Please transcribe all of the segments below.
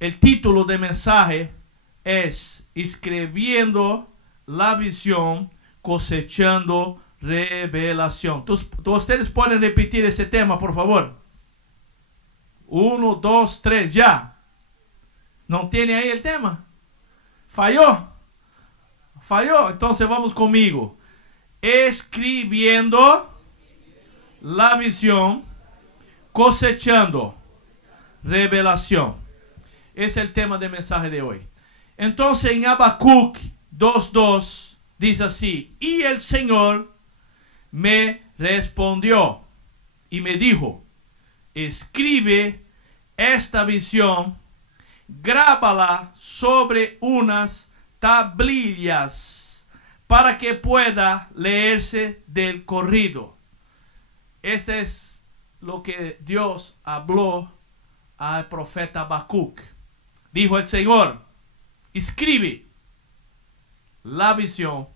el título del mensaje es Escribiendo la visión, cosechando revelación. Ustedes pueden repetir ese tema, por favor. 1, 2, 3, ya. ¿No tiene ahí el tema? ¿Falló? ¿Falló? Entonces vamos conmigo. Escribiendo la visión, cosechando revelación. Es el tema del mensaje de hoy. Entonces en Habacuc 2:2 dice así: y el Señor me respondió y me dijo, escribe esta visión, grábala sobre unas tablillas para que pueda leerse del corrido. Este es lo que Dios habló al profeta Habacuc. Dijo el Señor, escribe la visión,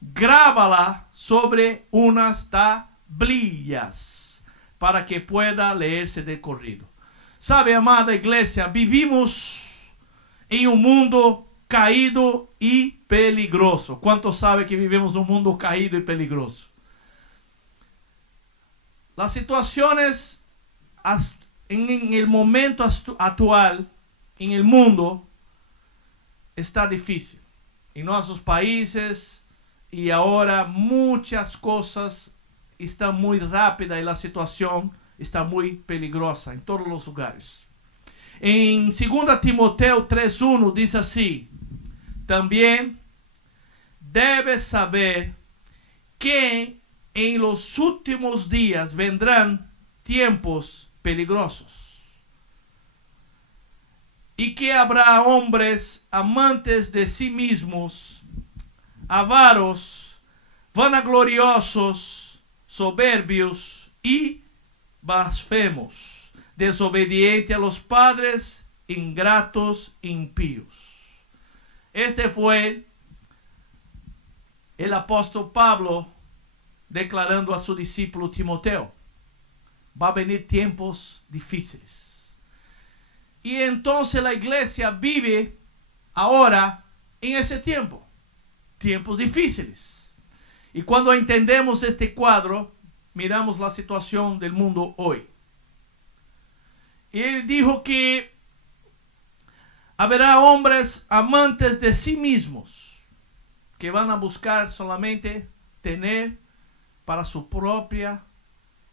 grábala sobre unas tablillas para que pueda leerse de corrido. Sabe, amada iglesia, vivimos en un mundo caído y peligroso. ¿Cuántos saben que vivimos en un mundo caído y peligroso? Las situaciones en el momento actual en el mundo está difícil. En nuestros países y ahora muchas cosas están muy rápidas y la situación está muy peligrosa en todos los lugares. En 2 Timoteo 3:1 dice así: también debes saber que en los últimos días vendrán tiempos peligrosos y que habrá hombres amantes de sí mismos, avaros, vanagloriosos, soberbios y blasfemos, desobedientes a los padres, ingratos, impíos. Este fue el apóstol Pablo declarando a su discípulo Timoteo: va a venir tiempos difíciles. Y entonces la iglesia vive ahora en ese tiempo, tiempos difíciles. Y cuando entendemos este cuadro, miramos la situación del mundo hoy. Y él dijo que habrá hombres amantes de sí mismos, que van a buscar solamente tener para su propia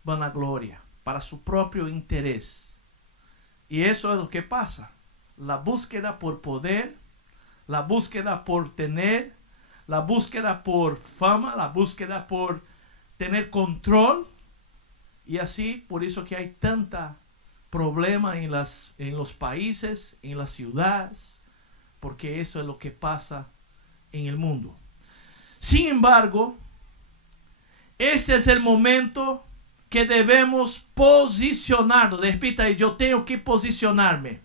vanagloria, para su propio interés. Y eso es lo que pasa. La búsqueda por poder, la búsqueda por tener, la búsqueda por fama, la búsqueda por tener control. Y así, por eso que hay tanta problema en los países, en las ciudades, porque eso es lo que pasa en el mundo. Sin embargo, este es el momento que debemos posicionarnos. Repita, yo tengo que posicionarme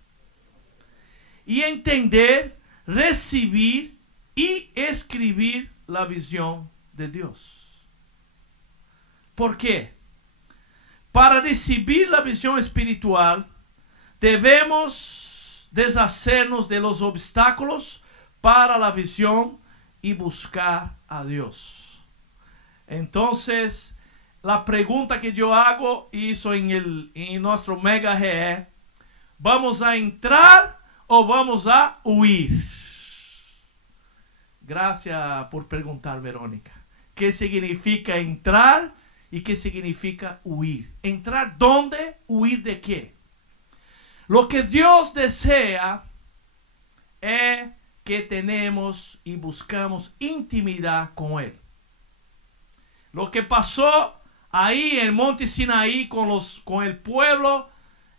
y entender, recibir y escribir la visión de Dios. ¿Por qué? Para recibir la visión espiritual debemos deshacernos de los obstáculos para la visión y buscar a Dios. Entonces, la pregunta que yo hago hizo en nuestro Mega GE: ¿vamos a entrar o vamos a huir? Gracias por preguntar, Verónica. ¿Qué significa entrar y qué significa huir? ¿Entrar dónde? ¿Huir de qué? Lo que Dios desea es que tenemos y buscamos intimidad con Él. Lo que pasó ahí en el monte Sinaí con el pueblo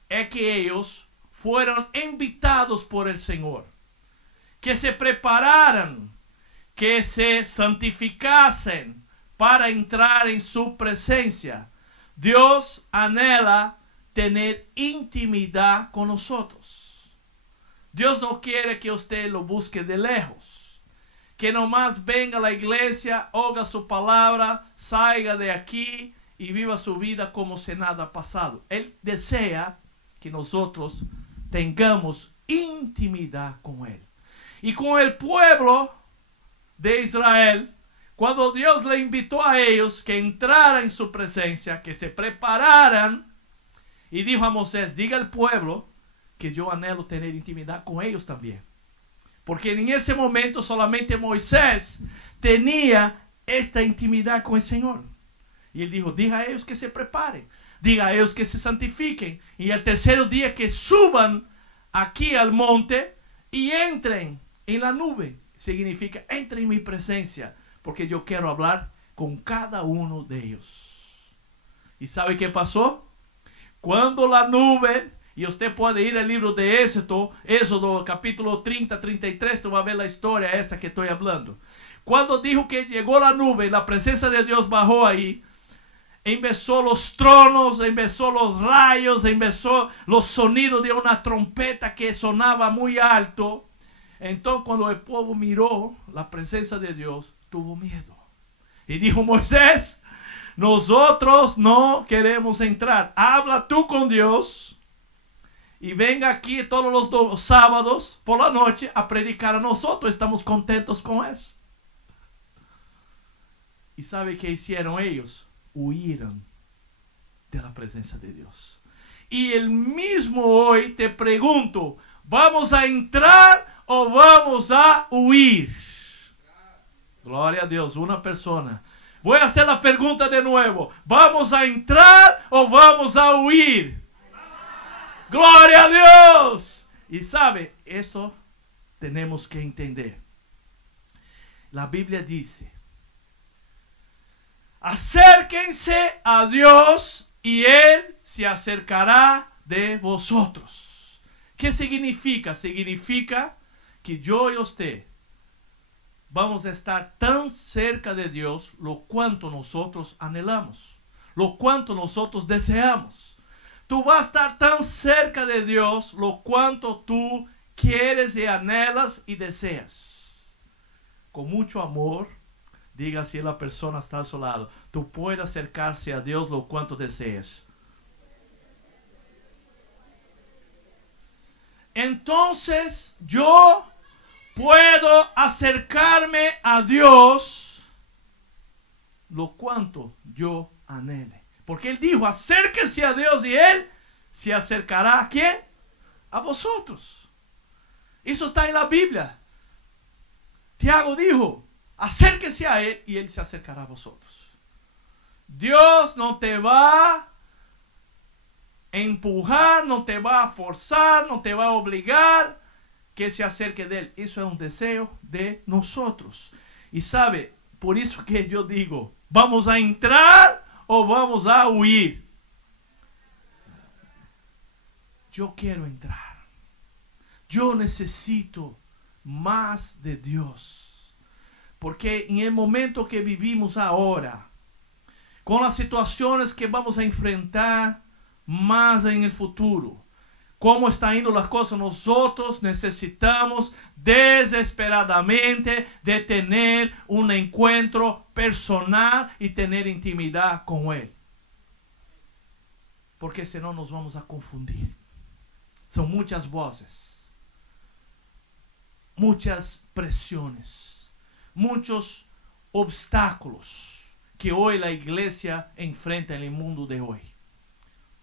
es que ellos fueron invitados por el Señor, que se prepararan, que se santificasen para entrar en su presencia. Dios anhela tener intimidad con nosotros. Dios no quiere que usted lo busque de lejos, que nomás venga a la iglesia, oiga su palabra, salga de aquí y viva su vida como si nada ha pasado. Él desea que nosotros tengamos intimidad con Él. Y con el pueblo de Israel, cuando Dios le invitó a ellos que entraran en su presencia, que se prepararan, y dijo a Moisés, diga al pueblo que yo anhelo tener intimidad con ellos también. Porque en ese momento solamente Moisés tenía esta intimidad con el Señor. Y él dijo, diga a ellos que se preparen, diga a ellos que se santifiquen, y el tercer día que suban aquí al monte y entren en la nube. Significa, entren en mi presencia, porque yo quiero hablar con cada uno de ellos. ¿Y sabe qué pasó? Cuando la nube, y usted puede ir al libro de Éxodo capítulo 30, 33, tú vas a ver la historia esta que estoy hablando. Cuando dijo que llegó la nube, la presencia de Dios bajó ahí, empezó los tronos, empezó los rayos, empezó los sonidos de una trompeta que sonaba muy alto. Entonces cuando el pueblo miró la presencia de Dios, tuvo miedo. Y dijo Moisés, nosotros no queremos entrar. Habla tú con Dios y venga aquí todos los sábados por la noche a predicar a nosotros. Estamos contentos con eso. ¿Y sabe qué hicieron ellos? Huyeron de la presencia de Dios. Y el mismo hoy te pregunto, ¿vamos a entrar o vamos a huir? Gloria a Dios, una persona. Voy a hacer la pregunta de nuevo. ¿Vamos a entrar o vamos a huir? Gloria a Dios. Y sabe, esto tenemos que entender. La Biblia dice, acérquense a Dios y Él se acercará de vosotros. ¿Qué significa? Significa que yo y usted vamos a estar tan cerca de Dios lo cuanto nosotros anhelamos, lo cuanto nosotros deseamos. Tú vas a estar tan cerca de Dios lo cuanto tú quieres y anhelas y deseas. Con mucho amor, diga si la persona está a su lado, tú puedes acercarse a Dios lo cuanto deseas. Entonces yo puedo acercarme a Dios lo cuanto yo anhele. Porque Él dijo, acérquense a Dios y Él se acercará ¿a quién? A vosotros. Eso está en la Biblia. Tiago dijo, acérquense a Él y Él se acercará a vosotros. Dios no te va a empujar, no te va a forzar, no te va a obligar que se acerque de Él. Eso es un deseo de nosotros. Y sabe, por eso que yo digo, ¿vamos a entrar o vamos a huir? Yo quiero entrar. Yo necesito más de Dios. Porque en el momento que vivimos ahora, con las situaciones que vamos a enfrentar más en el futuro, cómo están yendo las cosas, nosotros necesitamos desesperadamente de tener un encuentro personal y tener intimidad con Él. Porque si no nos vamos a confundir. Son muchas voces, muchas presiones, muchos obstáculos que hoy la iglesia enfrenta en el mundo de hoy.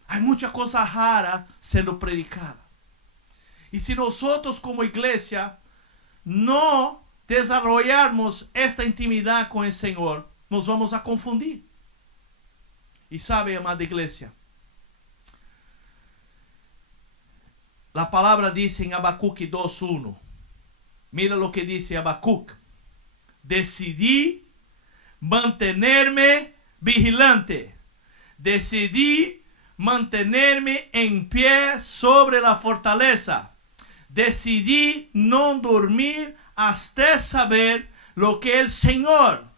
Hay mucha cosa rara siendo predicada. Y si nosotros como iglesia no desarrollamos esta intimidad con el Señor, nos vamos a confundir. Y sabe, amada iglesia, la palabra dice en Habacuc 2:1. Mira lo que dice Habacuc. Decidí mantenerme vigilante. Decidí mantenerme en pie sobre la fortaleza. Decidí no dormir hasta saber lo que el Señor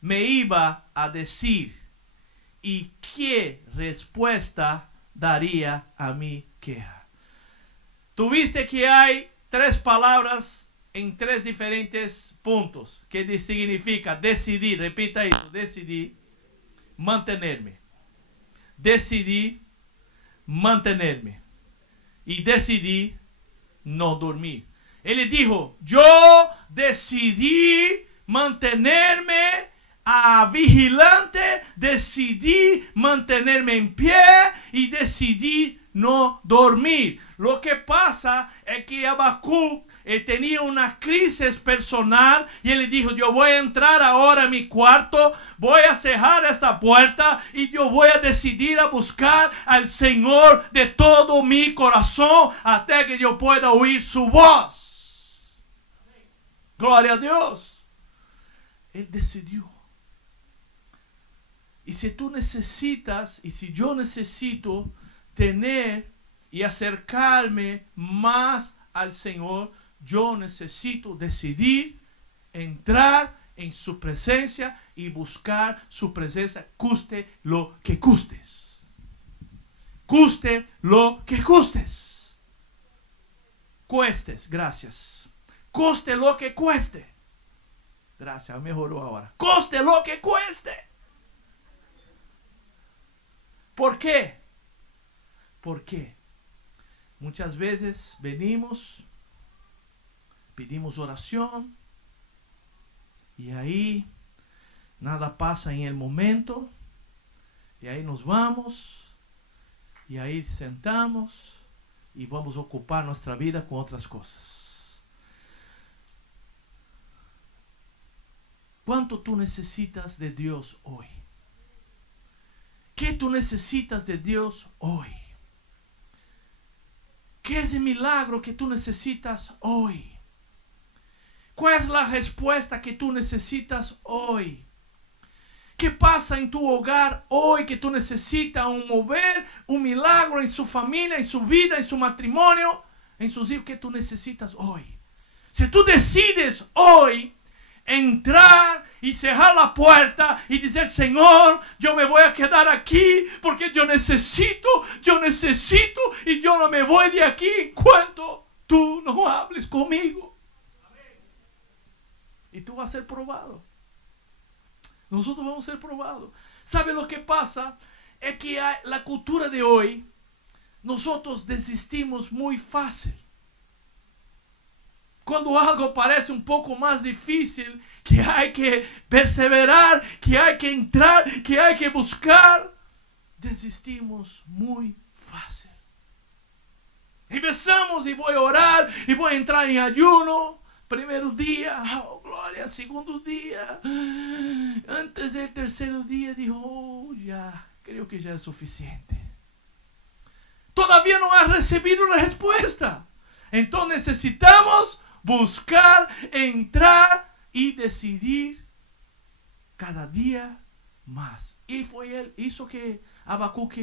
me iba a decir y qué respuesta daría a mi queja. Tuviste que hay tres palabras en tres diferentes puntos que significa decidir. Repita eso. Decidí mantenerme. Decidí mantenerme. Y decidí no dormir. Él dijo, yo decidí mantenerme vigilante, decidí mantenerme en pie y decidí no dormir. Lo que pasa es que Habacuc tenía una crisis personal y él le dijo, yo voy a entrar ahora a mi cuarto, voy a cerrar esta puerta y yo voy a decidir a buscar al Señor de todo mi corazón hasta que yo pueda oír su voz. Gloria a Dios. Él decidió. Y si tú necesitas, y si yo necesito tener y acercarme más al Señor, yo necesito decidir entrar en su presencia y buscar su presencia, cueste lo que custes. Cueste lo que custes. Cuestes, gracias. Cueste lo que cueste. Gracias, mejoró ahora. Cueste lo que cueste. ¿Por qué? Porque muchas veces venimos, pedimos oración y ahí nada pasa en el momento y ahí nos vamos y ahí sentamos y vamos a ocupar nuestra vida con otras cosas. ¿Cuánto tú necesitas de Dios hoy? ¿Qué tú necesitas de Dios hoy? ¿Qué es el milagro que tú necesitas hoy? ¿Cuál es la respuesta que tú necesitas hoy? ¿Qué pasa en tu hogar hoy que tú necesitas un mover, un milagro en su familia, en su vida, en su matrimonio, en sus hijos? ¿Qué tú necesitas hoy? Si tú decides hoy entrar y cerrar la puerta y decir, Señor, yo me voy a quedar aquí porque yo necesito y yo no me voy de aquí en cuanto tú no hables conmigo. Y tú vas a ser probado. Nosotros vamos a ser probados. ¿Sabe lo que pasa? Es que la cultura de hoy, nosotros desistimos muy fácil. Cuando algo parece un poco más difícil, que hay que perseverar, que hay que entrar, que hay que buscar, desistimos muy fácil. Empezamos y voy a orar y voy a entrar en ayuno. Primer día, oh gloria, segundo día. Antes del tercer día dijo, oh, ya, creo que ya es suficiente. Todavía no has recibido la respuesta. Entonces necesitamos buscar, entrar y decidir cada día más. Y fue él, hizo que Habacuc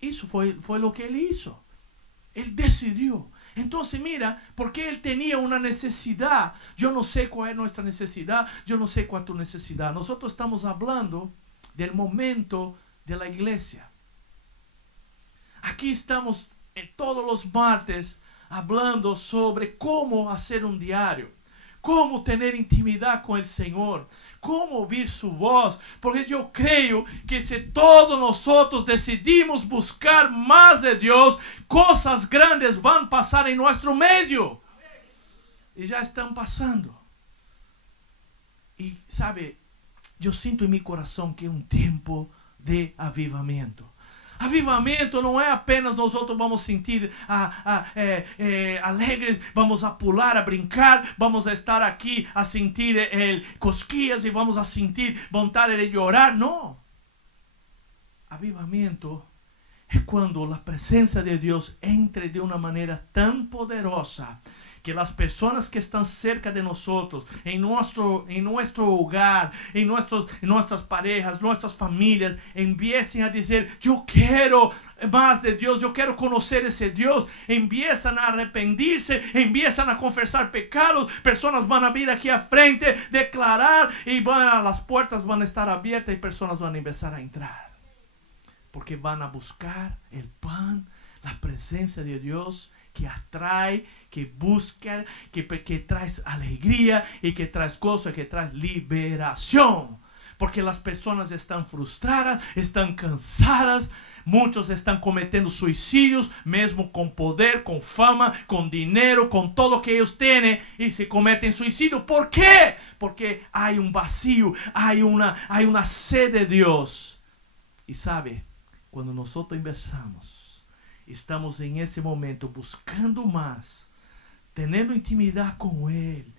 hizo, fue lo que él hizo. Él decidió. Entonces mira, porque él tenía una necesidad. Yo no sé cuál es nuestra necesidad, yo no sé cuál es tu necesidad. Nosotros estamos hablando del momento de la iglesia. Aquí estamos todos los martes hablando sobre cómo hacer un diario, cómo tener intimidad con el Señor, cómo oír su voz, porque yo creo que si todos nosotros decidimos buscar más de Dios, cosas grandes van a pasar en nuestro medio, y ya están pasando. Y sabe, yo siento en mi corazón que es un tiempo de avivamiento. Avivamiento no es apenas nosotros vamos a sentir alegres, vamos a pular, a brincar, vamos a estar aquí a sentir cosquillas y vamos a sentir vontade de llorar. No. Avivamiento es cuando la presencia de Dios entre de una manera tan poderosa que las personas que están cerca de nosotros, en nuestro hogar, en nuestras parejas, nuestras familias, empiecen a decir, yo quiero más de Dios, yo quiero conocer ese Dios. Empiezan a arrepentirse, empiezan a confesar pecados, personas van a venir aquí a frente, declarar, y las puertas van a estar abiertas y personas van a empezar a entrar. Porque van a buscar el pan, la presencia de Dios, que atrae, que busca, que trae alegría y que trae cosas, que trae liberación. porque las personas están frustradas, están cansadas. Muchos están cometiendo suicidios, mesmo con poder, con fama, con dinero, con todo que ellos tienen, y se cometen suicidio. ¿Por qué? Porque hay un vacío, hay una sed de Dios. Y sabe, cuando nosotros empezamos, estamos en ese momento buscando más, teniendo intimidad con Él,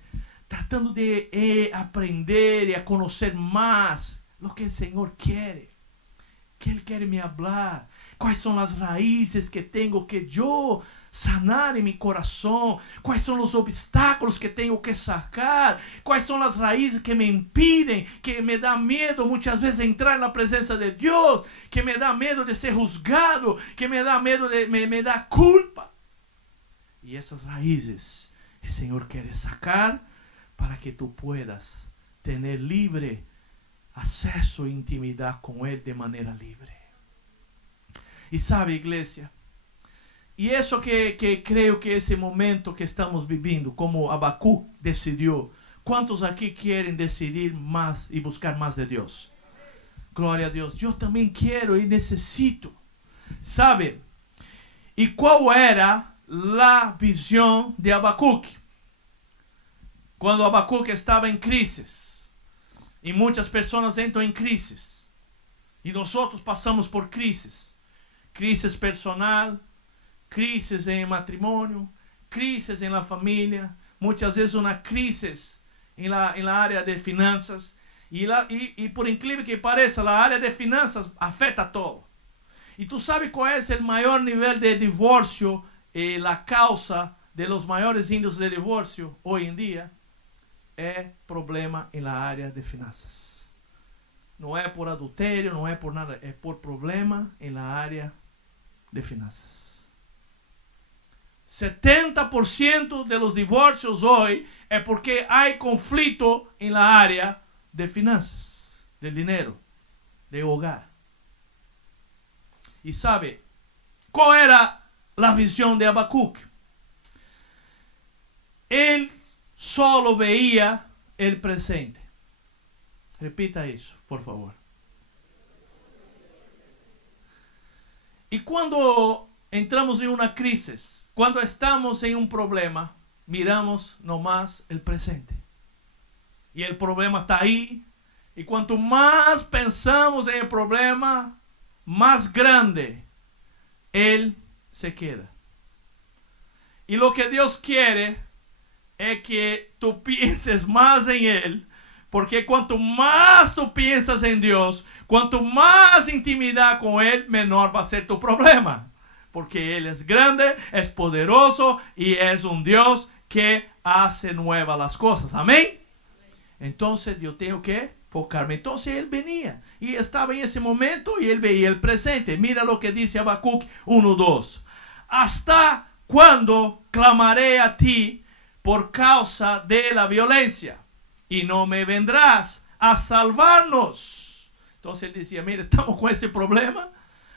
tratando de aprender y a conocer más lo que el Señor quiere. Que Él quiere me hablar. Quais são as raízes que tenho que eu sanar em meu coração? Quais são os obstáculos que tenho que sacar? Quais são as raízes que me impedem, que me dá medo muitas vezes de entrar na presença de Deus, que me dá medo de ser juzgado, que me dá medo de me dá culpa? E essas raízes o Senhor quer sacar para que tu puedas ter livre acesso e intimidade com Ele de maneira livre. E sabe, igreja, e isso que creio que esse momento que estamos vivendo, como Habacuc decidiu, quantos aqui querem decidir mais e buscar mais de Deus? Glória a Deus. Eu também quero e necessito. Sabe? E qual era a visão de Habacuc? Quando Habacuc estava em crise. E muitas pessoas entram em crises. E nós passamos por crises. Crises personal, crises em matrimônio, crises na família. Muitas vezes uma crise na área de finanças. E por incrível que pareça, a área de finanças afeta todo. E tu sabes qual é o maior nível de divórcio e a causa de los maiores índices de divórcio hoje em dia? É problema na área de finanças. Não é por adultério, não é por nada, é por problema na área de finanças. 70% de los divórcios hoje é porque há conflito na área de finanças, de dinheiro, de hogar. E sabe, qual era a visão de Habacuc? Ele solo veía el presente. Repita isso, por favor. E quando entramos em uma crise, quando estamos em um problema, miramos nomás el presente. E o problema está aí. E quanto mais pensamos em el problema, mais grande ele se queda. E lo que Deus quer é que tu pienses mais em Ele, porque quanto mais tu piensas em Deus, quanto mais intimidade com Ele, menor vai ser tu problema, porque Ele é grande, é poderoso e é um Deus que hace nuevas as coisas. Amém? Então eu tenho que focar-me. Então ele venia e estava em esse momento e ele veía o presente. Mira o que diz Habacuc 1:2. Hasta quando clamaré a ti por causa de la violencia, y no me vendrás a salvarnos. Entonces él decía, mire, estamos con ese problema,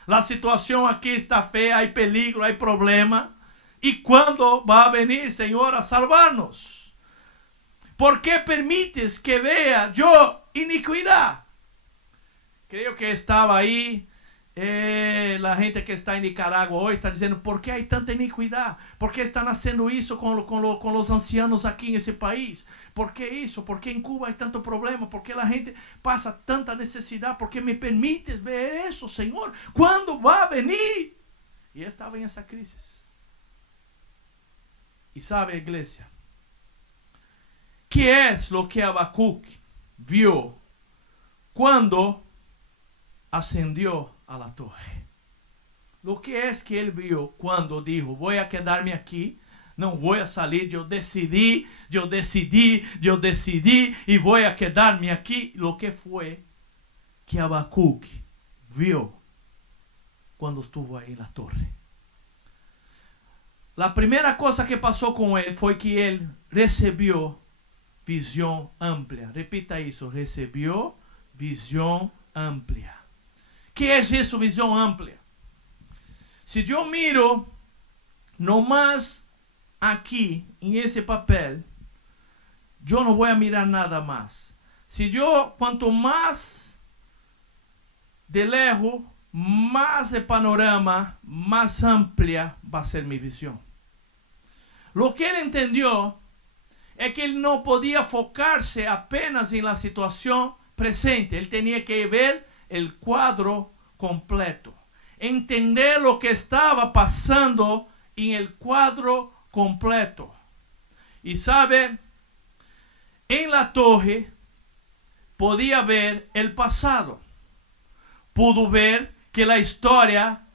la situación aquí está fea, hay peligro, hay problema, y ¿cuándo va a venir, Señor, a salvarnos? ¿Por qué permites que vea yo iniquidad? Creo que estaba ahí la gente que está en Nicaragua hoy está diciendo, ¿por qué hay tanta iniquidad? ¿Por qué están haciendo eso con los ancianos aquí en ese país? ¿Por qué eso? ¿Por qué en Cuba hay tanto problema? ¿Por qué la gente pasa tanta necesidad? ¿Por qué me permites ver eso, Señor? ¿Cuándo va a venir? Y estaba en esa crisis. Y sabe, iglesia, ¿qué es lo que Habacuc vio cuando ascendió a la torre? Lo que es que él vio cuando dijo, voy a quedarme aquí, no voy a salir, yo decidí y voy a quedarme aquí. Lo que fue que Habacuc vio cuando estuvo ahí en la torre. La primera cosa que pasó con él fue que él recibió visión amplia. Repita eso, recibió visión amplia. ¿Qué es eso, visión amplia? Si yo miro nomás aquí, en ese papel, yo no voy a mirar nada más. Si yo, cuanto más de lejos, más el panorama, más amplia va a ser mi visión. Lo que él entendió es que él no podía enfocarse apenas en la situación presente. Él tenía que ver el cuadro completo. Entender lo que estaba pasando en el cuadro completo. Y sabe, en la torre podía ver el pasado. Pudo ver que la historia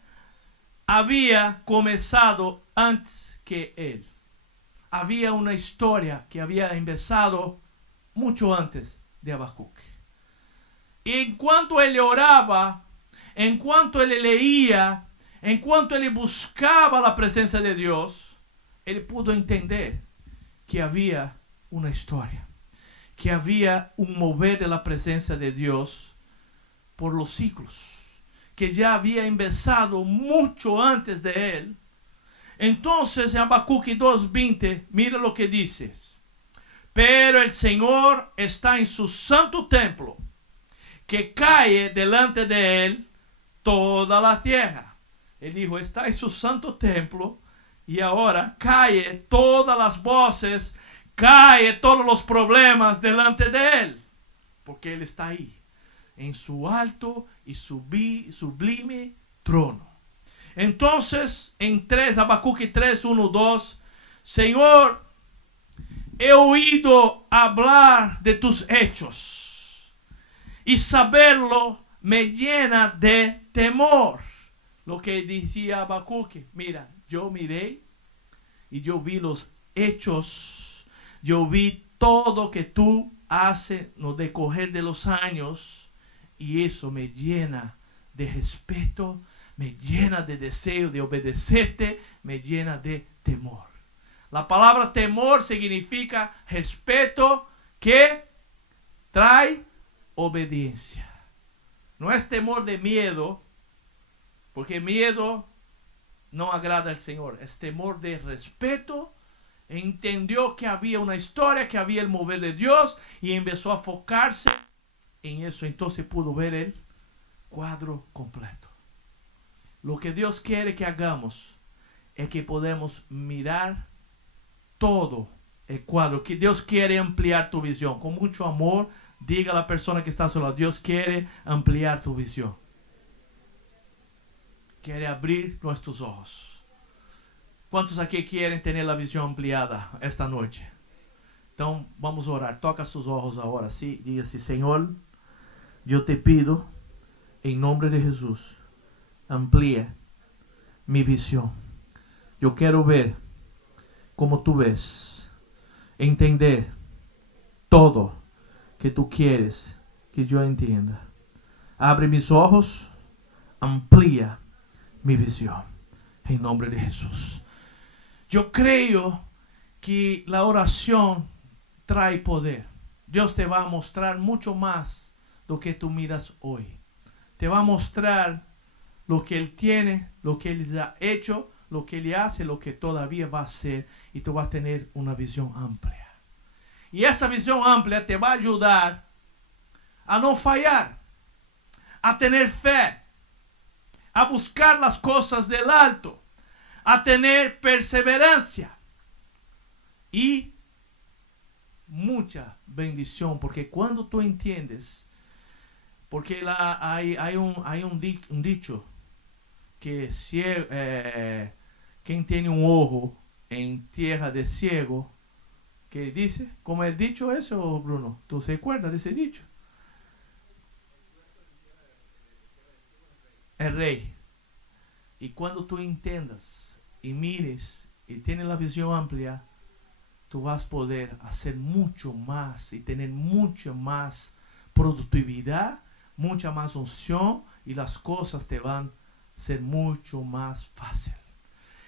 había comenzado antes que él. Había una historia que había empezado mucho antes de Habacuc. Y en cuanto él oraba, en cuanto él leía, en cuanto él buscaba la presencia de Dios, él pudo entender que había una historia, que había un mover de la presencia de Dios por los siglos, que ya había empezado mucho antes de él. Entonces en Habacuc 2:20, mira lo que dice: pero el Señor está en su santo templo, que cae delante de él toda la tierra. Él dijo, está en su santo templo, y ahora cae todas las voces, cae todos los problemas delante de él, porque él está ahí, en su alto y sublime trono. Entonces, en Habacuc 3, 1, 2, Señor, he oído hablar de tus hechos, y saberlo me llena de temor. Lo que decía Habacuc, mira, yo miré y yo vi los hechos, yo vi todo que tú haces no decorrer de los años, y eso me llena de respeto, me llena de deseo de obedecerte, me llena de temor. La palabra temor significa respeto que trae obediencia. No es temor de miedo, porque miedo no agrada al Señor. Es temor de respeto. Entendió que había una historia, que había el mover de Dios, y empezó a enfocarse en eso. Entonces pudo ver el cuadro completo. Lo que Dios quiere que hagamos es que podamos mirar todo el cuadro, que Dios quiere ampliar tu visión. Con mucho amor, diga a la persona que está a su lado, Dios quiere ampliar tu visión. Quiere abrir nuestros ojos. ¿Cuántos aquí quieren tener la visión ampliada esta noche? Entonces vamos a orar. Toca sus ojos ahora, ¿sí? Diga así, Señor, yo te pido en nombre de Jesús, amplía mi visión. Yo quiero ver como tú ves, entender todo que tú quieres que yo entienda. Abre mis ojos, amplía mi visión en nombre de Jesús. Yo creo que la oración trae poder. Dios te va a mostrar mucho más lo que tú miras hoy. Te va a mostrar lo que Él tiene, lo que Él ha hecho, lo que Él hace, lo que todavía va a hacer, y tú vas a tener una visión amplia. Y esa visión amplia te va a ayudar a no fallar, a tener fe, a buscar las cosas del alto, a tener perseverancia y mucha bendición, porque cuando tú entiendes, porque hay un dicho que quien tiene un ojo en tierra de ciego, que dice, ¿cómo es el dicho eso, Bruno? ¿Tú se acuerdas de ese dicho? El rey. Y cuando tú entiendas y mires y tienes la visión amplia, tú vas a poder hacer mucho más y tener mucha más productividad, mucha más unción, y las cosas te van a ser mucho más fácil.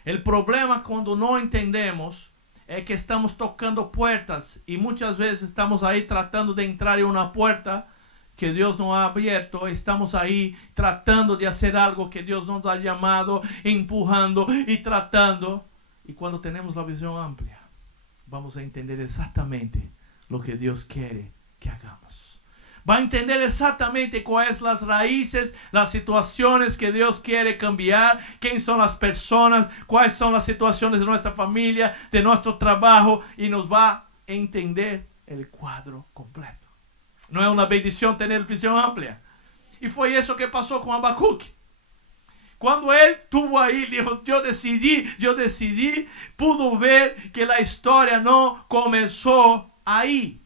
El problema cuando no entendemos es que estamos tocando puertas, y muchas veces estamos ahí tratando de entrar en una puerta que Dios nos ha abierto. Estamos ahí tratando de hacer algo que Dios nos ha llamado, empujando y tratando. Y cuando tenemos la visión amplia, vamos a entender exactamente lo que Dios quiere que hagamos. va a entender exactamente cuáles son las raíces, las situaciones que Dios quiere cambiar, quiénes son las personas, cuáles son las situaciones de nuestra familia, de nuestro trabajo, y nos va a entender el cuadro completo. No es una bendición tener visión amplia. Y fue eso que pasó con Habacuc. Cuando él estuvo ahí, dijo, yo decidí, pudo ver que la historia no comenzó ahí.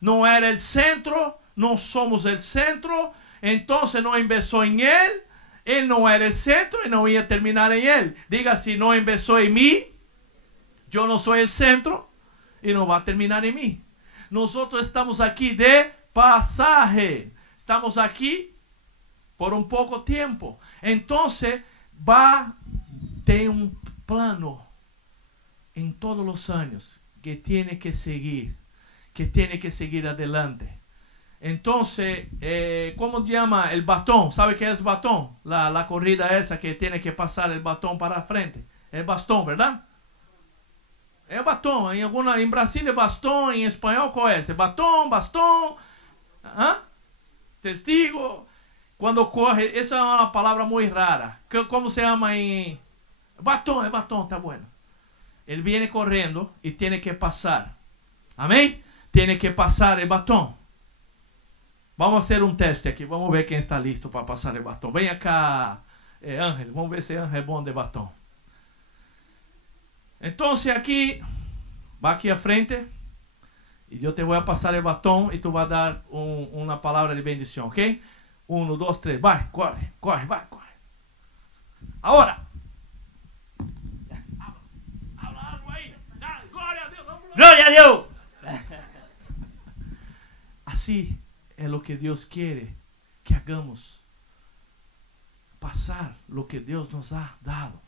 No era el centro, no somos el centro, entonces no empezó en él no era el centro y no iba a terminar en él. Diga, si no empezó en mí, yo no soy el centro y no va a terminar en mí. Nosotros estamos aquí de pasaje, estamos aquí por un poco tiempo. Entonces va a tener un plano en todos los años que tiene que seguir adelante. Entonces, ¿cómo se llama el batón? ¿Sabe qué es batón? La corrida esa que tiene que pasar el batón para frente. El bastón, ¿verdad? Es batón. En Brasil es bastón, en español ¿cuál es? Batón, bastón, ¿ah? Testigo. Cuando corre, esa es una palabra muy rara. ¿Cómo se llama en batón? El batón, está bueno. Él viene corriendo y tiene que pasar. Amén. Tiene que pasar el batón. Vamos a hacer un teste aquí. Vamos a ver quién está listo para pasar el batón. Ven acá, Ángel. Vamos a ver si Ángel es buen de batón. Entonces aquí, va aquí a frente. Y yo te voy a pasar el batón y tú vas a dar una palabra de bendición, ¿ok? 1, 2, 3, vai, corre, vai. Ahora. Habla algo ahí. Dale, gloria a Dios. ¡Gloria a Dios! Así es lo que Dios quiere que hagamos. Pasar lo que Dios nos ha dado.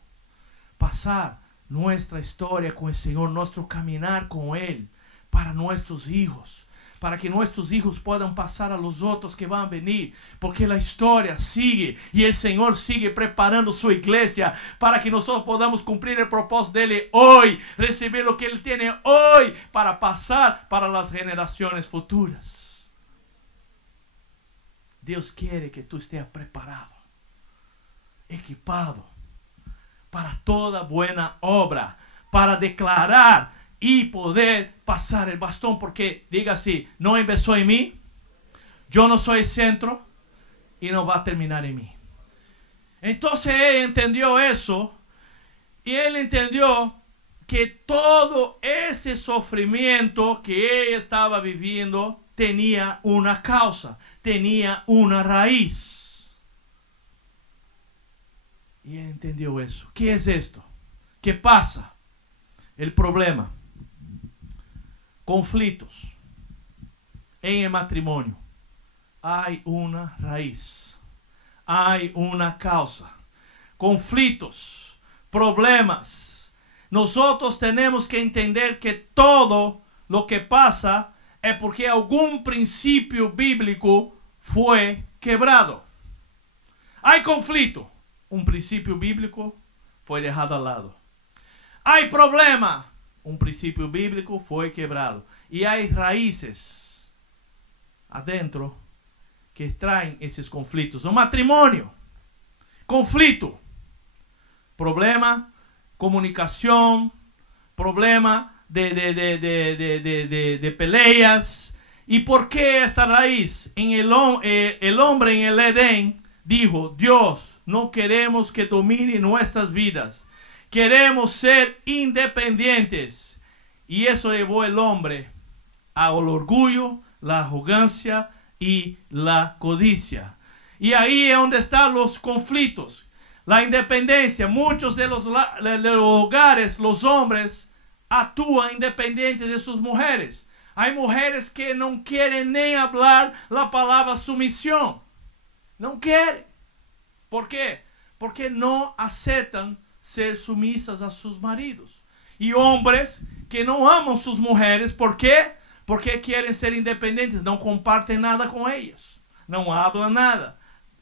Pasar nuestra historia con el Señor, nuestro caminar con Él para nuestros hijos. Para que nuestros hijos puedan pasar a los otros que van a venir. Porque la historia sigue. Y el Señor sigue preparando su iglesia. Para que nosotros podamos cumplir el propósito de Él hoy. Recibir lo que Él tiene hoy. Para pasar para las generaciones futuras. Dios quiere que tú estés preparado. Equipado. Para toda buena obra. Para declarar y poder pasar el bastón, porque diga así, no empezó en mí, yo no soy el centro y no va a terminar en mí. Entonces él entendió eso y él entendió que todo ese sufrimiento que él estaba viviendo tenía una causa, tenía una raíz. Y él entendió eso. ¿Qué es esto? ¿Qué pasa? El problema. Conflitos en el matrimonio. Hay una raíz. Hay una causa. Conflitos, problemas. Nosotros tenemos que entender que todo lo que pasa es porque algún principio bíblico fue quebrado. Hay conflicto. Un principio bíblico fue dejado al lado. Hay problema. Un principio bíblico fue quebrado. Y hay raíces adentro que traen esos conflictos. No matrimonio. Conflicto. Problema. Comunicación. Problema de peleas. ¿Y por qué esta raíz? El hombre en el Edén dijo, Dios, no queremos que domine nuestras vidas. Queremos ser independientes. Y eso llevó el hombre al orgullo, la arrogancia y la codicia. Y ahí es donde están los conflictos. La independencia. Muchos de los hogares, los hombres actúan independientes de sus mujeres. Hay mujeres que no quieren ni hablar la palabra sumisión. No quieren. ¿Por qué? Porque no aceptan ser sumisas a sus maridos. Y hombres que no aman sus mujeres. ¿Por qué? Porque quieren ser independientes. No comparten nada con ellas. No hablan nada.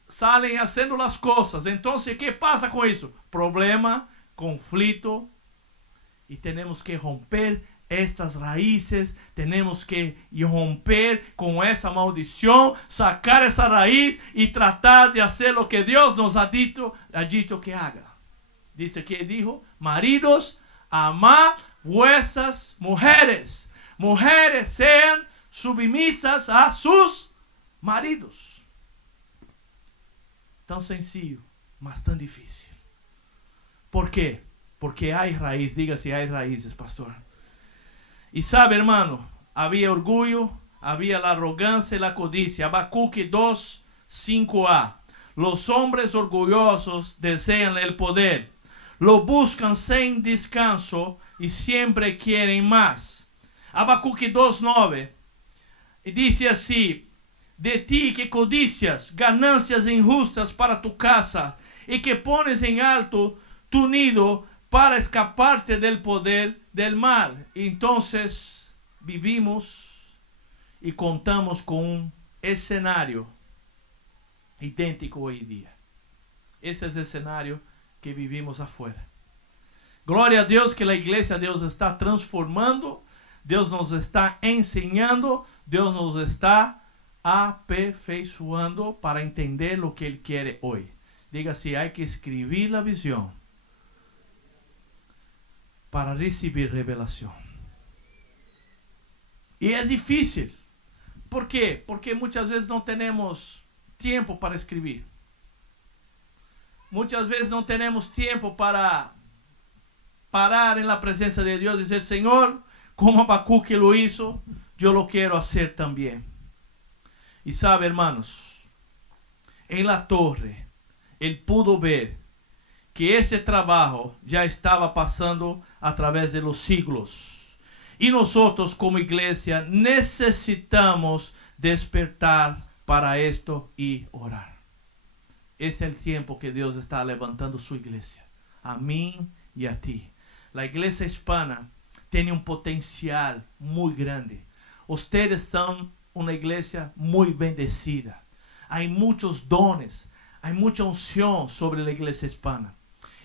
Salen haciendo las cosas. Entonces, ¿qué pasa con eso? Problema, conflicto. Y tenemos que romper estas raíces, tenemos que romper con esa maldición, sacar esa raíz y tratar de hacer lo que Dios nos ha dicho que haga. Dice que dijo, maridos, amad vuestras mujeres. Mujeres sean sumisas a sus maridos. Tan sencillo, mas tan difícil. ¿Por qué? Porque hay raíz. Diga si hay raíces, pastor. Y sabe, hermano, había orgullo, había la arrogancia y la codicia. Habacuque 2, 5a. Los hombres orgullosos desean el poder, lo buscan sin descanso y siempre quieren más. Habacuque 2, 9. Y dice así: de ti que codicias ganancias injustas para tu casa y que pones en alto tu nido para escaparte del poder del mal. Entonces vivimos y contamos con un escenario idéntico hoy día. Ese es el escenario que vivimos afuera. Gloria a Dios que la iglesia, Dios está transformando, Dios nos está enseñando, Dios nos está aperfeiçoando para entender lo que Él quiere hoy. Diga si hay que escribir la visión para recibir revelación. Y es difícil. ¿Por qué? Porque muchas veces no tenemos tiempo para escribir. Muchas veces no tenemos tiempo para parar en la presencia de Dios y decir, Señor, como Habacuque lo hizo, yo lo quiero hacer también. Y sabe, hermanos, en la torre, él pudo ver que ese trabajo ya estaba pasando a través de los siglos. Y nosotros como iglesia necesitamos despertar para esto y orar. Este es el tiempo que Dios está levantando su iglesia, a mí y a ti. La iglesia hispana tiene un potencial muy grande. Ustedes son una iglesia muy bendecida. Hay muchos dones, hay mucha unción sobre la iglesia hispana.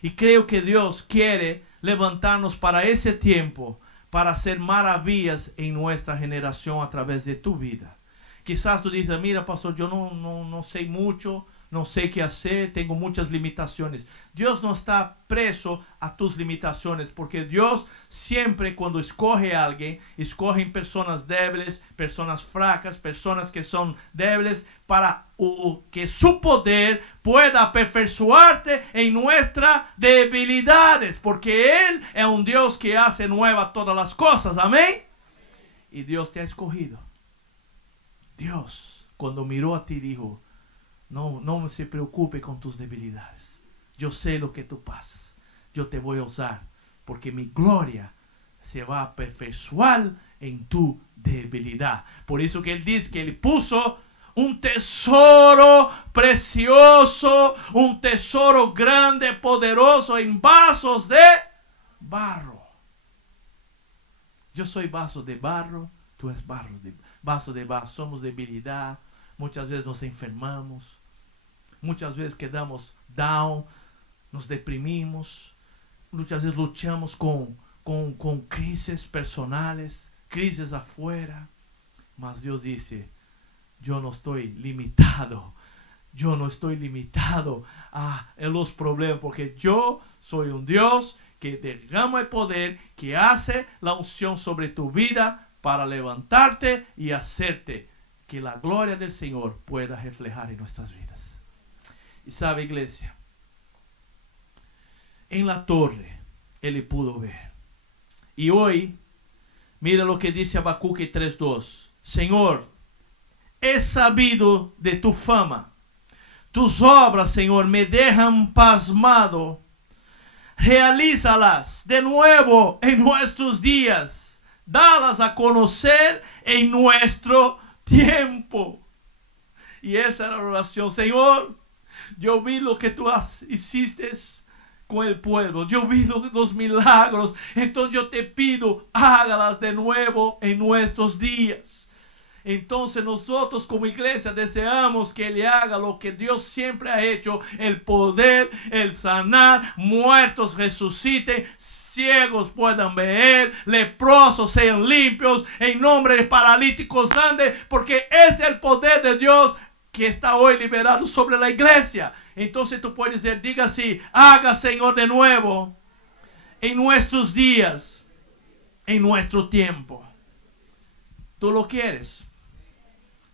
Y creo que Dios quiere levantarnos para ese tiempo, para hacer maravillas en nuestra generación a través de tu vida. Quizás tú dices, mira pastor, yo no sé mucho, no sé qué hacer, tengo muchas limitaciones. Dios no está preso a tus limitaciones, porque Dios siempre cuando escoge a alguien, escoge en personas débiles, personas fracas, personas que son débiles, para que su poder pueda aperfeiçoarte en nuestras debilidades, porque Él es un Dios que hace nuevas todas las cosas, amén. Y Dios te ha escogido. Dios, cuando miró a ti, dijo, no se preocupe con tus debilidades. Yo sé lo que tú pasas. Yo te voy a usar, porque mi gloria se va a aperfeiçoar en tu debilidad. Por eso que Él dice que Él puso un tesoro precioso, un tesoro grande, poderoso en vasos de barro. Yo soy vaso de barro, tú eres vaso de barro. Somos debilidad. Muchas veces nos enfermamos. Muchas veces quedamos down. Nos deprimimos. Muchas veces luchamos con crisis personales. Crisis afuera. Mas Dios dice, yo no estoy limitado. Yo no estoy limitado a los problemas. Porque yo soy un Dios que derrama el poder, que hace la unción sobre tu vida para levantarte y hacerte que la gloria del Señor pueda reflejar en nuestras vidas. Y sabe, iglesia, en la torre Él pudo ver. Y hoy, mira lo que dice Habacuque 3:2. Señor, he sabido de tu fama. Tus obras, Señor, me dejan pasmado. Realízalas de nuevo en nuestros días. Dalas a conocer en nuestro tiempo. Y esa era la oración. Señor, yo vi lo que tú hiciste con el pueblo. Yo vi los milagros. Entonces yo te pido, hágalas de nuevo en nuestros días. Entonces nosotros como iglesia deseamos que Él haga lo que Dios siempre ha hecho, el poder, el sanar, muertos resuciten, ciegos puedan ver, leprosos sean limpios, en nombre de paralíticos anden, porque es el poder de Dios que está hoy liberado sobre la iglesia. Entonces tú puedes decir, diga así, haga Señor de nuevo en nuestros días, en nuestro tiempo. ¿Tú lo quieres?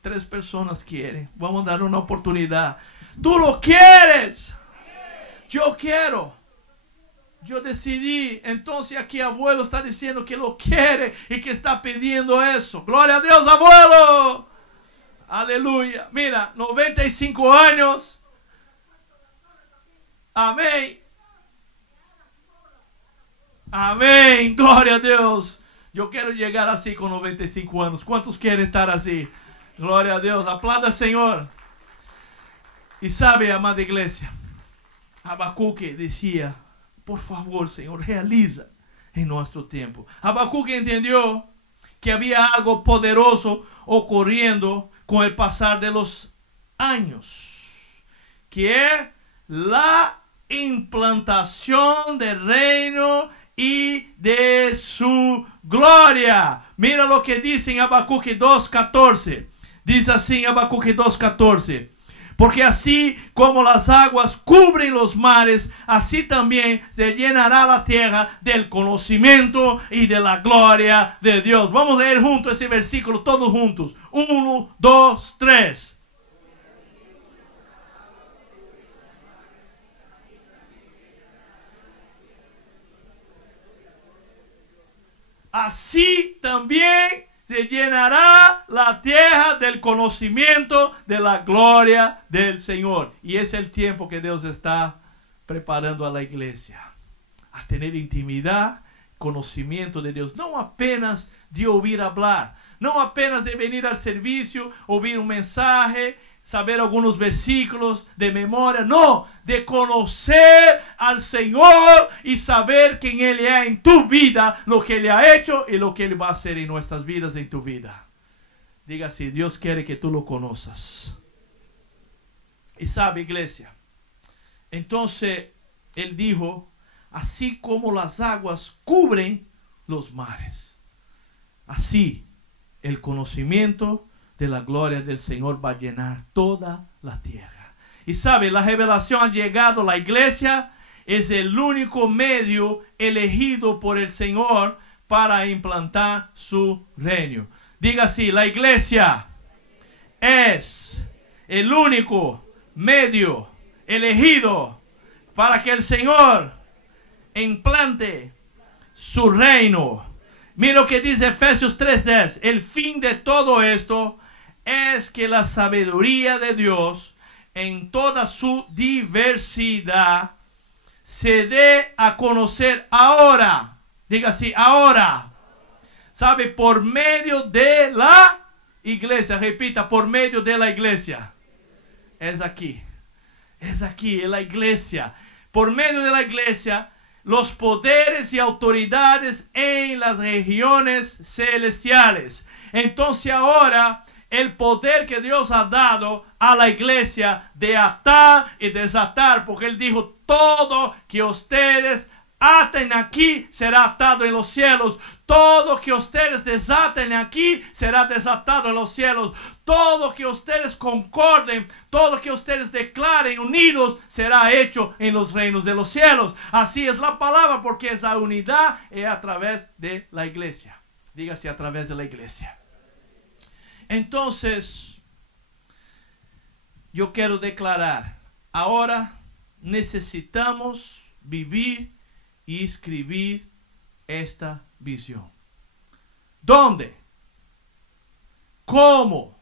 3 personas quieren. Vamos a dar una oportunidad. ¿Tú lo quieres? Yo quiero. Yo decidí. Entonces aquí abuelo está diciendo que lo quiere y que está pidiendo eso. Gloria a Dios, abuelo. Aleluya. Mira, 95 años. Amén. Amén. Gloria a Dios. Yo quiero llegar así con 95 años. ¿Cuántos quieren estar así? Gloria a Dios. Aplauda al Señor. Y sabe, amada iglesia, Habacuque decía, por favor, Señor, realiza en nuestro tiempo. Habacuque entendió que había algo poderoso ocurriendo con el pasar de los años, que es la implantación del reino y de su gloria. Mira lo que dice en Habacuque 2:14. Dice así en Habacuque 2:14. Porque así como las aguas cubren los mares, así también se llenará la tierra del conocimiento y de la gloria de Dios. Vamos a leer juntos ese versículo, todos juntos. 1, 2, 3. Así también se llenará la tierra del conocimiento de la gloria del Señor. Y es el tiempo que Dios está preparando a la iglesia. A tener intimidad, conocimiento de Dios. No apenas de oír hablar. No apenas de venir al servicio, oír un mensaje, saber algunos versículos de memoria. No, de conocer al Señor y saber quién Él es en tu vida, lo que Él ha hecho y lo que Él va a hacer en nuestras vidas, en tu vida. Diga así, Dios quiere que tú lo conozcas. Y sabe, iglesia, entonces Él dijo, así como las aguas cubren los mares, así el conocimiento de la gloria del Señor va a llenar toda la tierra. Y sabe, la revelación ha llegado a la iglesia. Es el único medio elegido por el Señor para implantar su reino. Diga así, la iglesia es el único medio elegido para que el Señor implante su reino. Mira lo que dice Efesios 3:10. El fin de todo esto es que la sabiduría de Dios en toda su diversidad se dé a conocer ahora. Diga así, ahora. ¿Sabe? Por medio de la iglesia. Repita, por medio de la iglesia. Es aquí. Es aquí, en la iglesia. Por medio de la iglesia, los poderes y autoridades en las regiones celestiales. Entonces ahora el poder que Dios ha dado a la iglesia de atar y desatar, porque Él dijo, todo que ustedes aten aquí será atado en los cielos. Todo que ustedes desaten aquí será desatado en los cielos. Todo que ustedes concorden, todo que ustedes declaren unidos será hecho en los reinos de los cielos. Así es la palabra, porque esa unidad es a través de la iglesia. Dígase, a través de la iglesia. Entonces, yo quiero declarar, ahora necesitamos vivir y escribir esta visión. ¿Dónde? ¿Cómo?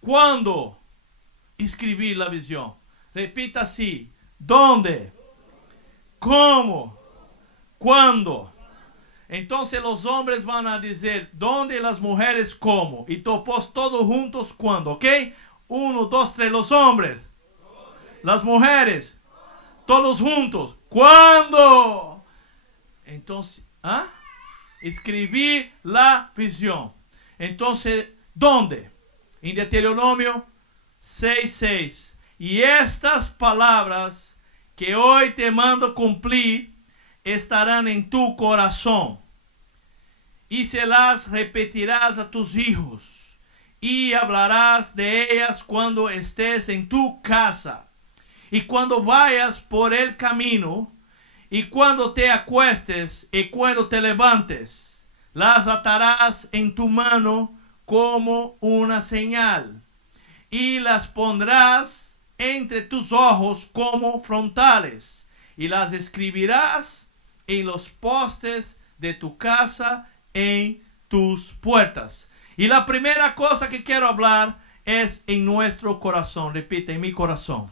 ¿Cuándo? Escribir la visión. Repita así. ¿Dónde? ¿Cómo? ¿Cuándo? Entonces los hombres van a decir ¿dónde? Las mujeres ¿cómo? Y todos juntos ¿cuándo? ¿Ok? 1, 2, 3. Los hombres. Las mujeres. Todos juntos. ¿Cuándo? Entonces, escribir la visión. Entonces ¿Dónde? En Deuteronomio 6:6. Y estas palabras que hoy te mando cumplir estarán en tu corazón, y se las repetirás a tus hijos, y hablarás de ellas cuando estés en tu casa, y cuando vayas por el camino, y cuando te acuestes, y cuando te levantes. Las atarás en tu mano como una señal, y las pondrás entre tus ojos como frontales, y las escribirás en los postes de tu casa, en tus puertas. Y la primera cosa que quiero hablar es en nuestro corazón. Repite, en mi corazón.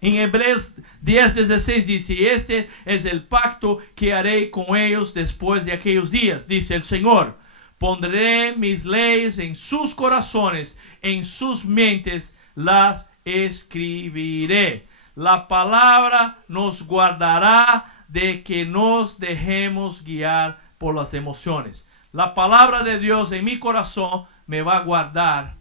En Hebreos 10:16 dice: y este es el pacto que haré con ellos después de aquellos días, dice el Señor. Pondré mis leyes en sus corazones, en sus mentes las escribiré. La palabra nos guardará de que nos dejemos guiar por las emociones. La palabra de Dios en mi corazón me va a guardar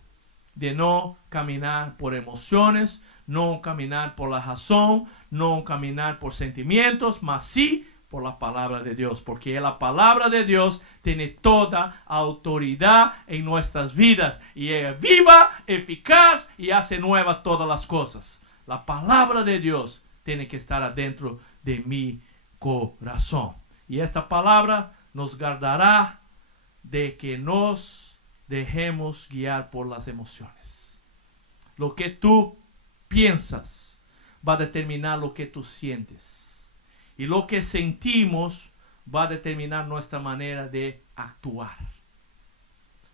de no caminar por emociones, no caminar por la razón, no caminar por sentimientos, mas sí por la palabra de Dios, porque la palabra de Dios tiene toda autoridad en nuestras vidas, y es viva, eficaz, y hace nuevas todas las cosas. La palabra de Dios tiene que estar adentro de mi corazón, y esta palabra nos guardará de que nos dejemos guiar por las emociones. Lo que tú piensas va a determinar lo que tú sientes, y lo que sentimos va a determinar nuestra manera de actuar.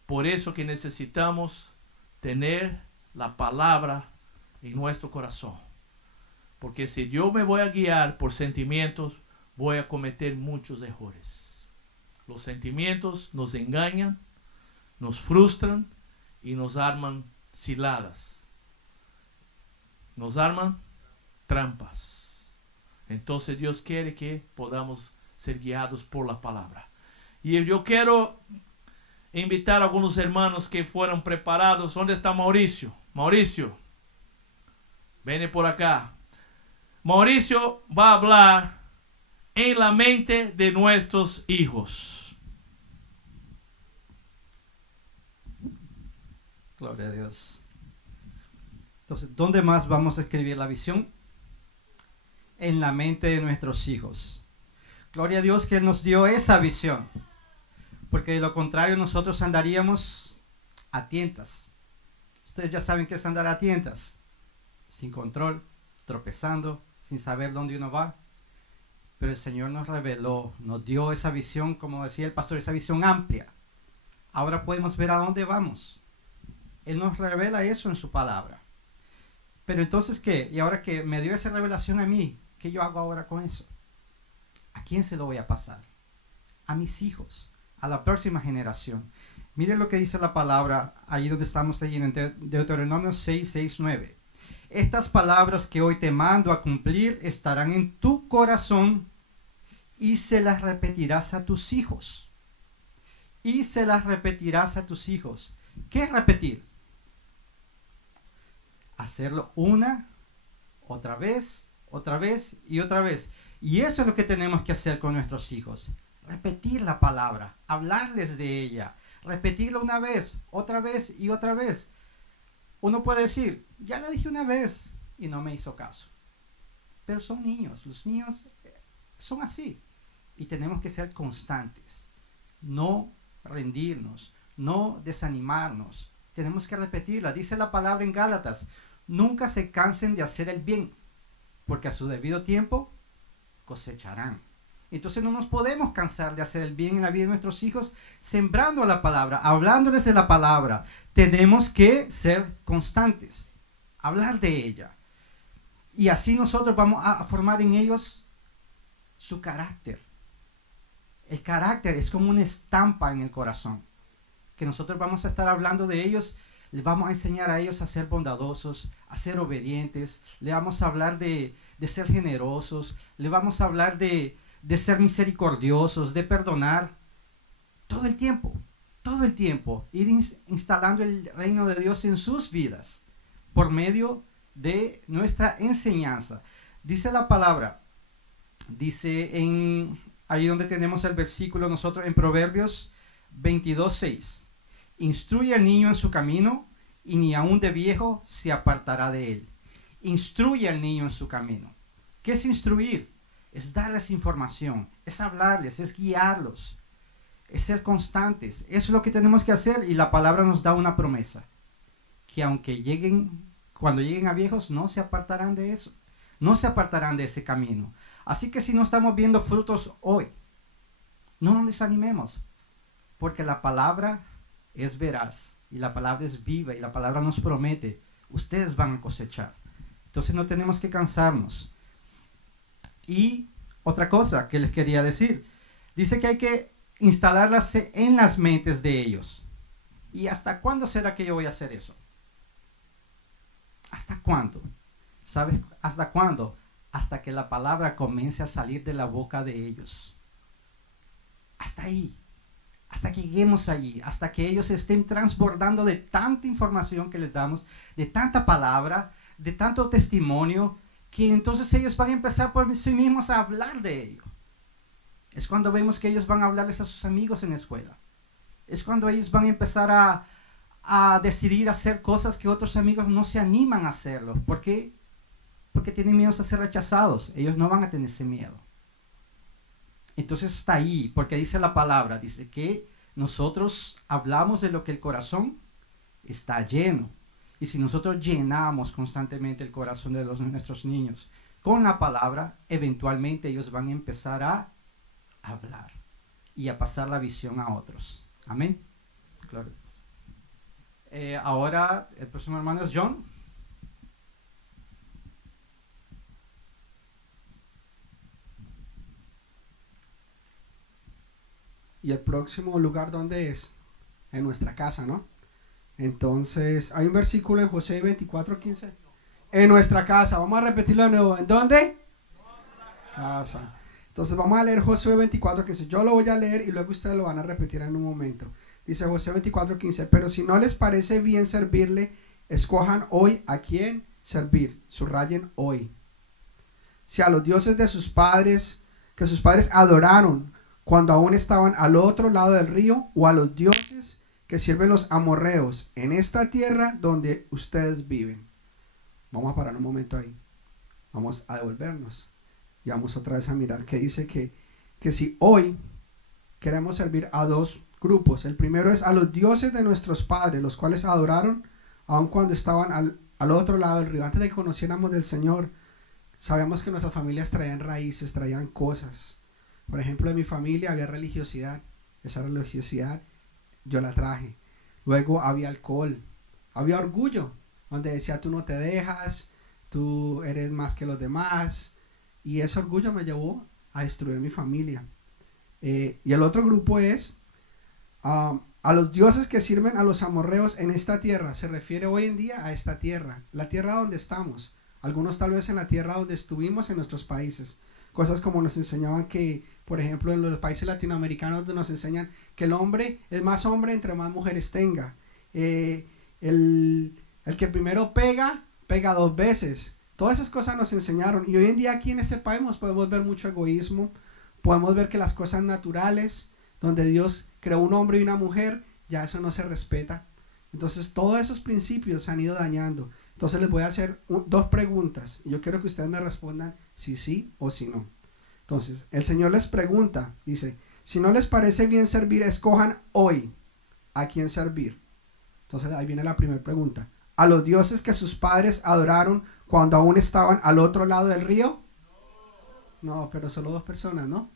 Por eso que necesitamos tener la palabra en nuestro corazón, porque si yo me voy a guiar por sentimientos, voy a cometer muchos errores. Los sentimientos nos engañan, nos frustran y nos arman ciladas, nos arman trampas. Entonces Dios quiere que podamos ser guiados por la palabra. Y yo quiero invitar a algunos hermanos que fueron preparados. ¿Dónde está Mauricio? Mauricio, ven por acá. Mauricio va a hablar en la mente de nuestros hijos. Gloria a Dios. Entonces, ¿dónde más vamos a escribir la visión? En la mente de nuestros hijos. Gloria a Dios que Él nos dio esa visión, porque de lo contrario nosotros andaríamos a tientas. Ustedes ya saben qué es andar a tientas, sin control, tropezando, sin saber dónde uno va. Pero el Señor nos reveló, nos dio esa visión, como decía el pastor, esa visión amplia. Ahora podemos ver a dónde vamos. Él nos revela eso en su palabra. Pero entonces, ¿qué? Y ahora que me dio esa revelación a mí, ¿qué yo hago ahora con eso? ¿A quién se lo voy a pasar? A mis hijos, a la próxima generación. Miren lo que dice la palabra ahí donde estamos leyendo en Deuteronomio 6:9. Estas palabras que hoy te mando a cumplir estarán en tu corazón, y se las repetirás a tus hijos. Y se las repetirás a tus hijos. ¿Qué es repetir? Hacerlo una, otra vez y otra vez. Y eso es lo que tenemos que hacer con nuestros hijos. Repetir la palabra, hablarles de ella, repetirla una vez y otra vez. Uno puede decir, ya le dije una vez y no me hizo caso. Pero son niños, los niños son así. Y tenemos que ser constantes, no rendirnos, no desanimarnos. Tenemos que repetirla. Dice la palabra en Gálatas, nunca se cansen de hacer el bien, porque a su debido tiempo cosecharán. Entonces no nos podemos cansar de hacer el bien en la vida de nuestros hijos, sembrando la palabra, hablándoles de la palabra. Tenemos que ser constantes, hablar de ella. Y así nosotros vamos a formar en ellos su carácter. El carácter es como una estampa en el corazón, que nosotros vamos a estar hablando de ellos. Les vamos a enseñar a ellos a ser bondadosos, a ser obedientes. Le vamos a hablar de ser generosos. Le vamos a hablar de ser misericordiosos, de perdonar. Todo el tiempo todo el tiempo ir instalando el reino de Dios en sus vidas por medio de nuestra enseñanza. Dice la palabra, dice ahí donde tenemos el versículo nosotros en Proverbios 22:6. Instruye al niño en su camino y ni aun de viejo se apartará de él. Instruye al niño en su camino. ¿Qué es instruir? Es darles información, es hablarles, es guiarlos, es ser constantes. Eso es lo que tenemos que hacer, y la palabra nos da una promesa, que cuando lleguen a viejos, no se apartarán de eso, no se apartarán de ese camino. Así que si no estamos viendo frutos hoy, no nos desanimemos, porque la palabra es veraz, y la palabra es viva, y la palabra nos promete, ustedes van a cosechar. Entonces no tenemos que cansarnos. Y otra cosa que les quería decir, dice que hay que instalarlas en las mentes de ellos. ¿Y hasta cuándo será que yo voy a hacer eso? ¿Hasta cuándo? ¿Sabes hasta cuándo? Hasta que la palabra comience a salir de la boca de ellos. Hasta ahí. Hasta que lleguemos allí. Hasta que ellos estén transbordando de tanta información que les damos, de tanta palabra, de tanto testimonio, que entonces ellos van a empezar por sí mismos a hablar de ello. Es cuando vemos que ellos van a hablarles a sus amigos en la escuela. Es cuando ellos van a empezar a decidir hacer cosas que otros amigos no se animan a hacerlo. ¿Por qué? Porque tienen miedo a ser rechazados. Ellos no van a tener ese miedo. Entonces está ahí, porque dice la palabra, dice que nosotros hablamos de lo que el corazón está lleno. Y si nosotros llenamos constantemente el corazón de nuestros niños con la palabra, eventualmente ellos van a empezar a hablar y a pasar la visión a otros. Amén. Claro. Ahora el próximo hermano es John. Y el próximo lugar, ¿dónde es? En nuestra casa, ¿no? Entonces, hay un versículo en Josué 24:15. En nuestra casa. Vamos a repetirlo de nuevo. ¿En dónde? Casa. Entonces, vamos a leer Josué 24:15. Yo lo voy a leer y luego ustedes lo van a repetir en un momento. Dice Josué 24:15. Pero si no les parece bien servirle, escojan hoy a quién servir. Subrayen hoy. Si a los dioses de sus padres, que sus padres adoraron cuando aún estaban al otro lado del río, o a los dioses que sirven los amorreos en esta tierra donde ustedes viven. Vamos a parar un momento ahí. Vamos a devolvernos. Y vamos otra vez a mirar que dice que si hoy queremos servir a dos grupos. El primero es a los dioses de nuestros padres, los cuales adoraron aun cuando estaban al otro lado del río. Antes de que conociéramos del Señor, sabíamos que nuestras familias traían raíces, traían cosas. Por ejemplo, en mi familia había religiosidad. Esa religiosidad yo la traje. Luego había alcohol, había orgullo, donde decía tú no te dejas, tú eres más que los demás, y ese orgullo me llevó a destruir mi familia. Y el otro grupo es a los dioses que sirven a los amorreos en esta tierra. Se refiere hoy en día a esta tierra, la tierra donde estamos, algunos tal vez en la tierra donde estuvimos en nuestros países. Cosas como nos enseñaban que, por ejemplo, en los países latinoamericanos nos enseñan que el hombre es más hombre entre más mujeres tenga. El que primero pega dos veces. Todas esas cosas nos enseñaron. Y hoy en día aquí en ese país podemos ver mucho egoísmo. Podemos ver que las cosas naturales, donde Dios creó un hombre y una mujer, ya eso no se respeta. Entonces todos esos principios se han ido dañando. Entonces les voy a hacer dos preguntas. Y yo quiero que ustedes me respondan si sí o si no. Entonces, el Señor les pregunta, dice, si no les parece bien servir, escojan hoy a quién servir. Entonces, ahí viene la primera pregunta. ¿A los dioses que sus padres adoraron cuando aún estaban al otro lado del río? No, pero solo dos personas, ¿no?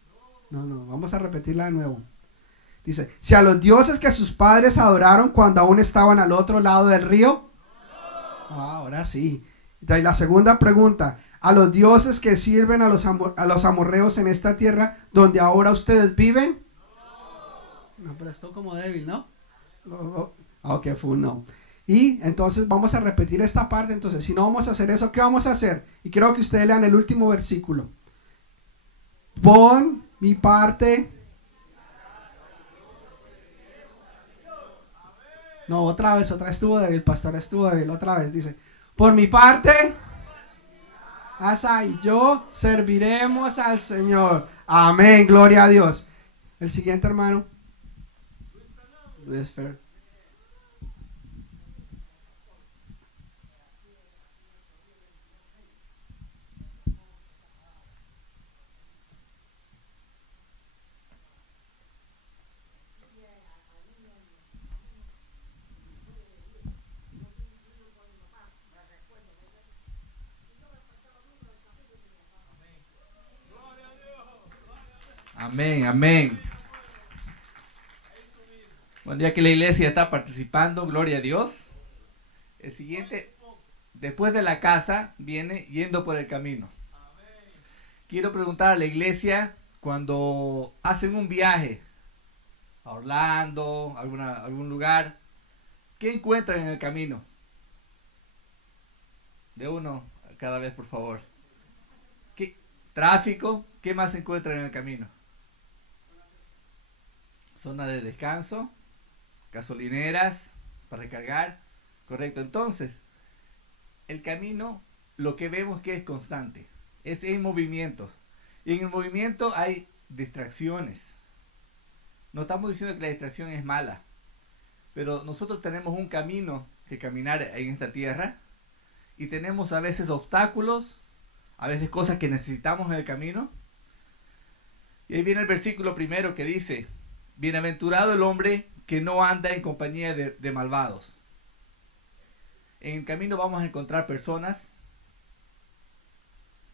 No, vamos a repetirla de nuevo. Dice, si a los dioses que sus padres adoraron cuando aún estaban al otro lado del río. Ahora sí. Entonces, la segunda pregunta, a los dioses que sirven a los amorreos en esta tierra donde ahora ustedes viven. No, pero esto como débil, ¿no? Ok, fue un no. Y entonces vamos a repetir esta parte. Entonces, si no vamos a hacer eso, ¿qué vamos a hacer? Y quiero que ustedes lean el último versículo. Pon mi parte. No, otra vez estuvo débil, pastor, estuvo débil, otra vez, dice, por mi parte, Asa y yo serviremos al Señor. Amén, gloria a Dios. El siguiente hermano. Luis Fer. Amén, amén. Bueno, ya que la iglesia está participando, gloria a Dios. El siguiente, después de la casa, viene yendo por el camino. Quiero preguntar a la iglesia, cuando hacen un viaje a Orlando, algún lugar, ¿qué encuentran en el camino? De uno cada vez, por favor. ¿Qué tráfico? ¿Qué más encuentran en el camino? Zona de descanso, gasolineras para recargar, correcto. Entonces, el camino, lo que vemos que es constante, es en movimiento. Y en el movimiento hay distracciones. No estamos diciendo que la distracción es mala, pero nosotros tenemos un camino que caminar en esta tierra y tenemos a veces obstáculos, a veces cosas que necesitamos en el camino. Y ahí viene el versículo primero que dice: bienaventurado el hombre que no anda en compañía de malvados. En el camino vamos a encontrar personas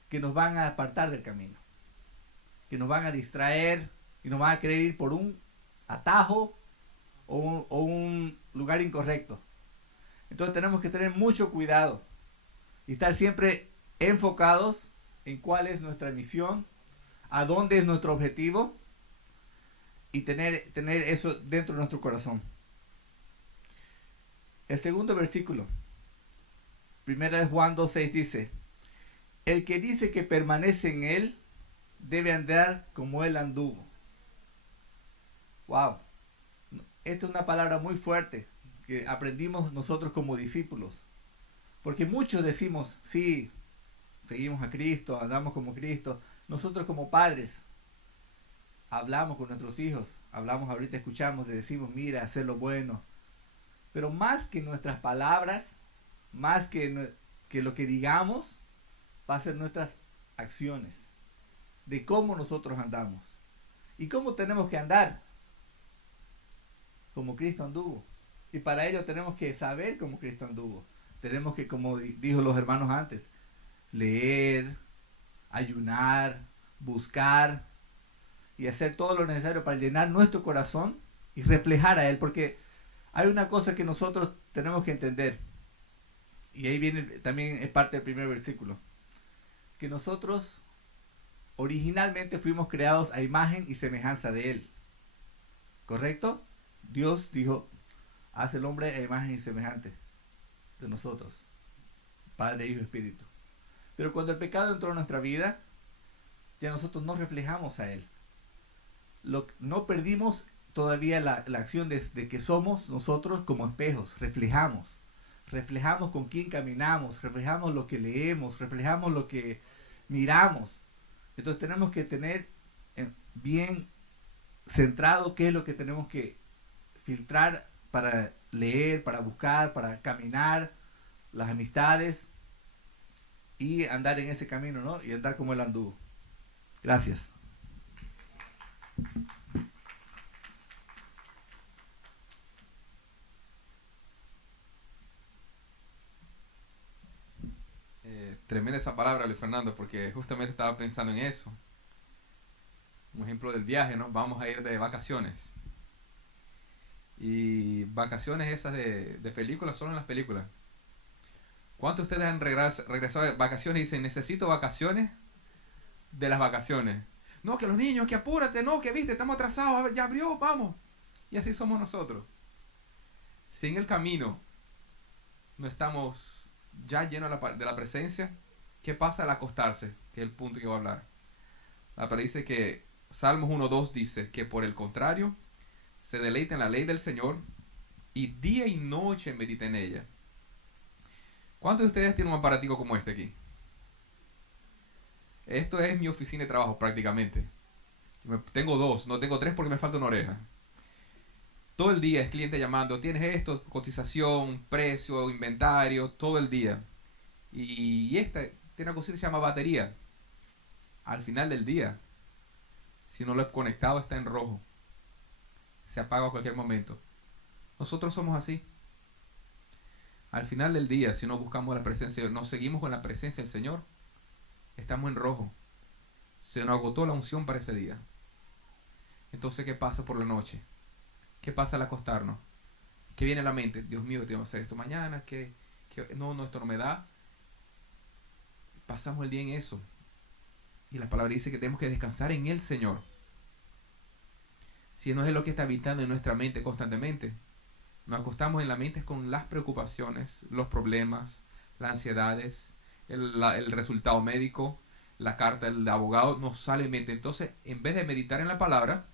que nos van a apartar del camino, que nos van a distraer y nos van a querer ir por un atajo o un lugar incorrecto. Entonces tenemos que tener mucho cuidado y estar siempre enfocados en cuál es nuestra misión, a dónde es nuestro objetivo, y tener eso dentro de nuestro corazón. El segundo versículo, primera de Juan 2:6, dice: el que dice que permanece en él debe andar como él anduvo. Wow, esta es una palabra muy fuerte que aprendimos nosotros como discípulos, porque muchos decimos, sí, seguimos a Cristo, andamos como Cristo. Nosotros como padres hablamos con nuestros hijos, hablamos ahorita, escuchamos, le decimos, mira, hacer lo bueno. Pero más que nuestras palabras, más que lo que digamos, va a ser nuestras acciones, de cómo nosotros andamos. ¿Y cómo tenemos que andar? Como Cristo anduvo. Y para ello tenemos que saber cómo Cristo anduvo. Tenemos que, como dijo los hermanos antes, leer, ayunar, buscar y hacer todo lo necesario para llenar nuestro corazón y reflejar a Él, porque hay una cosa que nosotros tenemos que entender, y ahí viene también, es parte del primer versículo, que nosotros originalmente fuimos creados a imagen y semejanza de Él, ¿correcto? Dios dijo, haz el hombre a imagen y semejante de nosotros, Padre, Hijo y Espíritu. Pero cuando el pecado entró en nuestra vida, ya nosotros no reflejamos a Él. No perdimos todavía la acción de que somos nosotros como espejos, reflejamos con quién caminamos, reflejamos lo que leemos, reflejamos lo que miramos. Entonces tenemos que tener bien centrado qué es lo que tenemos que filtrar para leer, para buscar, para caminar, las amistades y andar en ese camino, ¿no? Y andar como Él anduvo. Gracias. Tremenda esa palabra, Luis Fernando, porque justamente estaba pensando en eso. Un ejemplo del viaje, ¿no? Vamos a ir de vacaciones. Y vacaciones esas de películas, solo en las películas. ¿Cuántos de ustedes han regresado de vacaciones y dicen, necesito vacaciones de las vacaciones? No, que los niños, que apúrate, no, que viste, estamos atrasados, ya abrió, vamos. Y así somos nosotros. Si en el camino no estamos ya llenos de la presencia, ¿qué pasa al acostarse? Que es el punto que voy a hablar. La palabra dice que Salmos 1:2 dice que por el contrario se deleita en la ley del Señor y día y noche medita en ella. ¿Cuántos de ustedes tienen un aparatico como este aquí? Esto es mi oficina de trabajo prácticamente. Tengo dos, no tengo tres porque me falta una oreja. Todo el día es cliente llamando, tienes esto, cotización, precio, inventario, todo el día. Y esta tiene una cosita que se llama batería. Al final del día, si no lo he conectado, está en rojo. Se apaga a cualquier momento. Nosotros somos así. Al final del día, si no buscamos la presencia, nos seguimos con la presencia del Señor, estamos en rojo. Se nos agotó la unción para ese día. Entonces, ¿qué pasa por la noche? ¿Qué pasa al acostarnos? ¿Qué viene a la mente? Dios mío, tengo que hacer esto mañana. No, esto no me da. Pasamos el día en eso. Y la palabra dice que tenemos que descansar en el Señor. Si no es lo que está habitando en nuestra mente constantemente, nos acostamos en la mente con las preocupaciones, los problemas, las ansiedades, el resultado médico, la carta del abogado, nos sale en mente. Entonces, en vez de meditar en la palabra,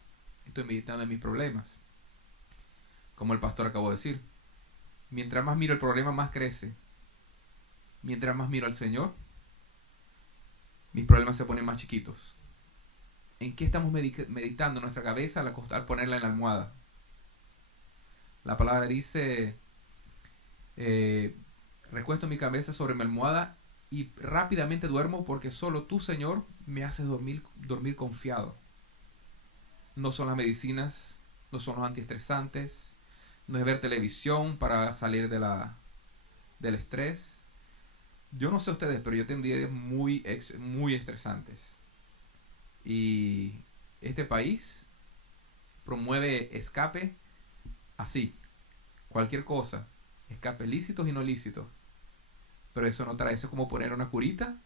estoy meditando en mis problemas. Como el pastor acabó de decir, mientras más miro el problema, más crece. Mientras más miro al Señor, mis problemas se ponen más chiquitos. ¿En qué estamos meditando nuestra cabeza al ponerla en la almohada? La palabra dice, recuesto mi cabeza sobre mi almohada y rápidamente duermo porque solo tú, Señor, me haces dormir confiado. No son las medicinas, no son los antiestresantes, no es ver televisión para salir del estrés. Yo no sé ustedes, pero yo tengo días muy estresantes. Y este país promueve escape así. Cualquier cosa. Escape lícitos y no lícitos. Pero eso no trae. Eso es como poner una curita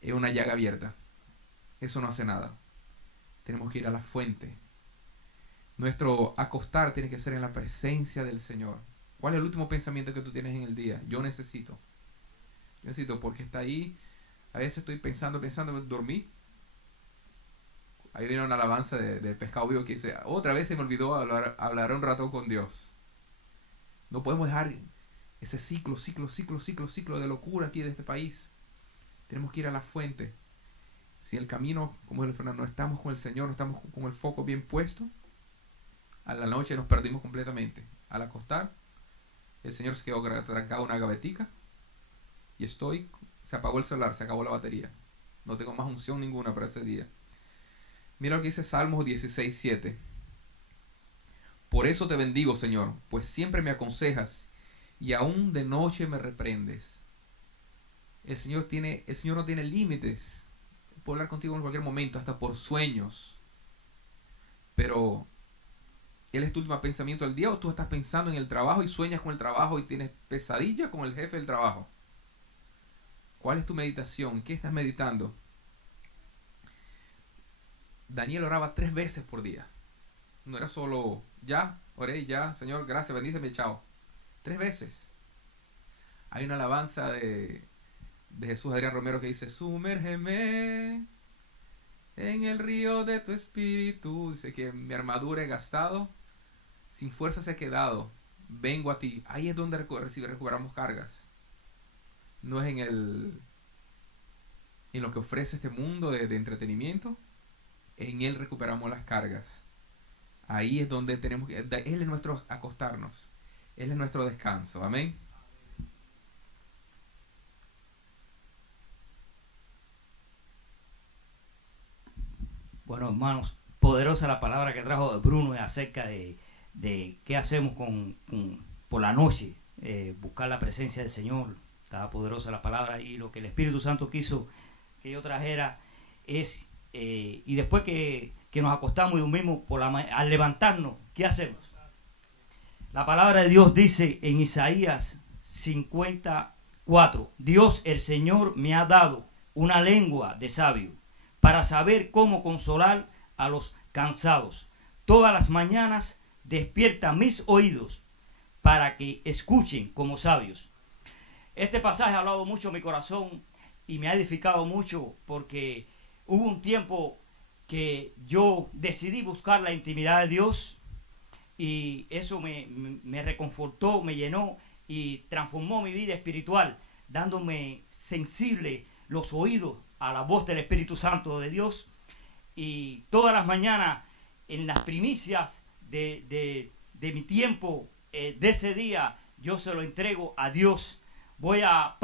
en una llaga abierta. Eso no hace nada. Tenemos que ir a la fuente. Nuestro acostar tiene que ser en la presencia del Señor. ¿Cuál es el último pensamiento que tú tienes en el día? Yo necesito porque está ahí. A veces estoy pensando, dormí. Ahí viene una alabanza de Pescado Vivo que dice, otra vez se me olvidó hablar un rato con Dios. No podemos dejar ese ciclo de locura aquí de este país. Tenemos que ir a la fuente. Si el camino, como el Fernando, no estamos con el Señor, no estamos con el foco bien puesto, a la noche nos perdimos completamente. Al acostar, el Señor se quedó trancado en una gavetica y se apagó el celular, se acabó la batería. No tengo más unción ninguna para ese día. Mira lo que dice Salmos 16:7. Por eso te bendigo, Señor, pues siempre me aconsejas y aún de noche me reprendes. El Señor no tiene límites. Puedo hablar contigo en cualquier momento, hasta por sueños. Pero ¿Él es tu último pensamiento del día o tú estás pensando en el trabajo y sueñas con el trabajo y tienes pesadilla con el jefe del trabajo? ¿Cuál es tu meditación? ¿Qué estás meditando? Daniel oraba 3 veces por día. No era solo, ya, oré, ya, Señor, gracias, bendíceme, chao. 3 veces. Hay una alabanza de Jesús Adrián Romero que dice, sumérgeme en el río de tu espíritu. Dice que mi armadura he gastado, sin fuerzas he quedado, vengo a ti. Ahí es donde recuperamos cargas. No es en lo que ofrece este mundo de entretenimiento. En Él recuperamos las cargas. Ahí es donde Él es nuestro acostarnos. Él es nuestro descanso. Amén. Bueno, hermanos, poderosa la palabra que trajo Bruno acerca de qué hacemos por la noche, buscar la presencia del Señor. Estaba poderosa la palabra y lo que el Espíritu Santo quiso que yo trajera es, y después que nos acostamos y dormimos, al levantarnos, ¿qué hacemos? La palabra de Dios dice en Isaías 54, Dios el Señor me ha dado una lengua de sabio para saber cómo consolar a los cansados. Todas las mañanas despierta mis oídos para que escuchen como sabios. Este pasaje ha hablado mucho en mi corazón y me ha edificado mucho porque hubo un tiempo que yo decidí buscar la intimidad de Dios y eso me reconfortó, me llenó y transformó mi vida espiritual, dándome sensible los oídos a la voz del Espíritu Santo de Dios. Y todas las mañanas, en las primicias de mi tiempo, de ese día, yo se lo entrego a Dios. Voy a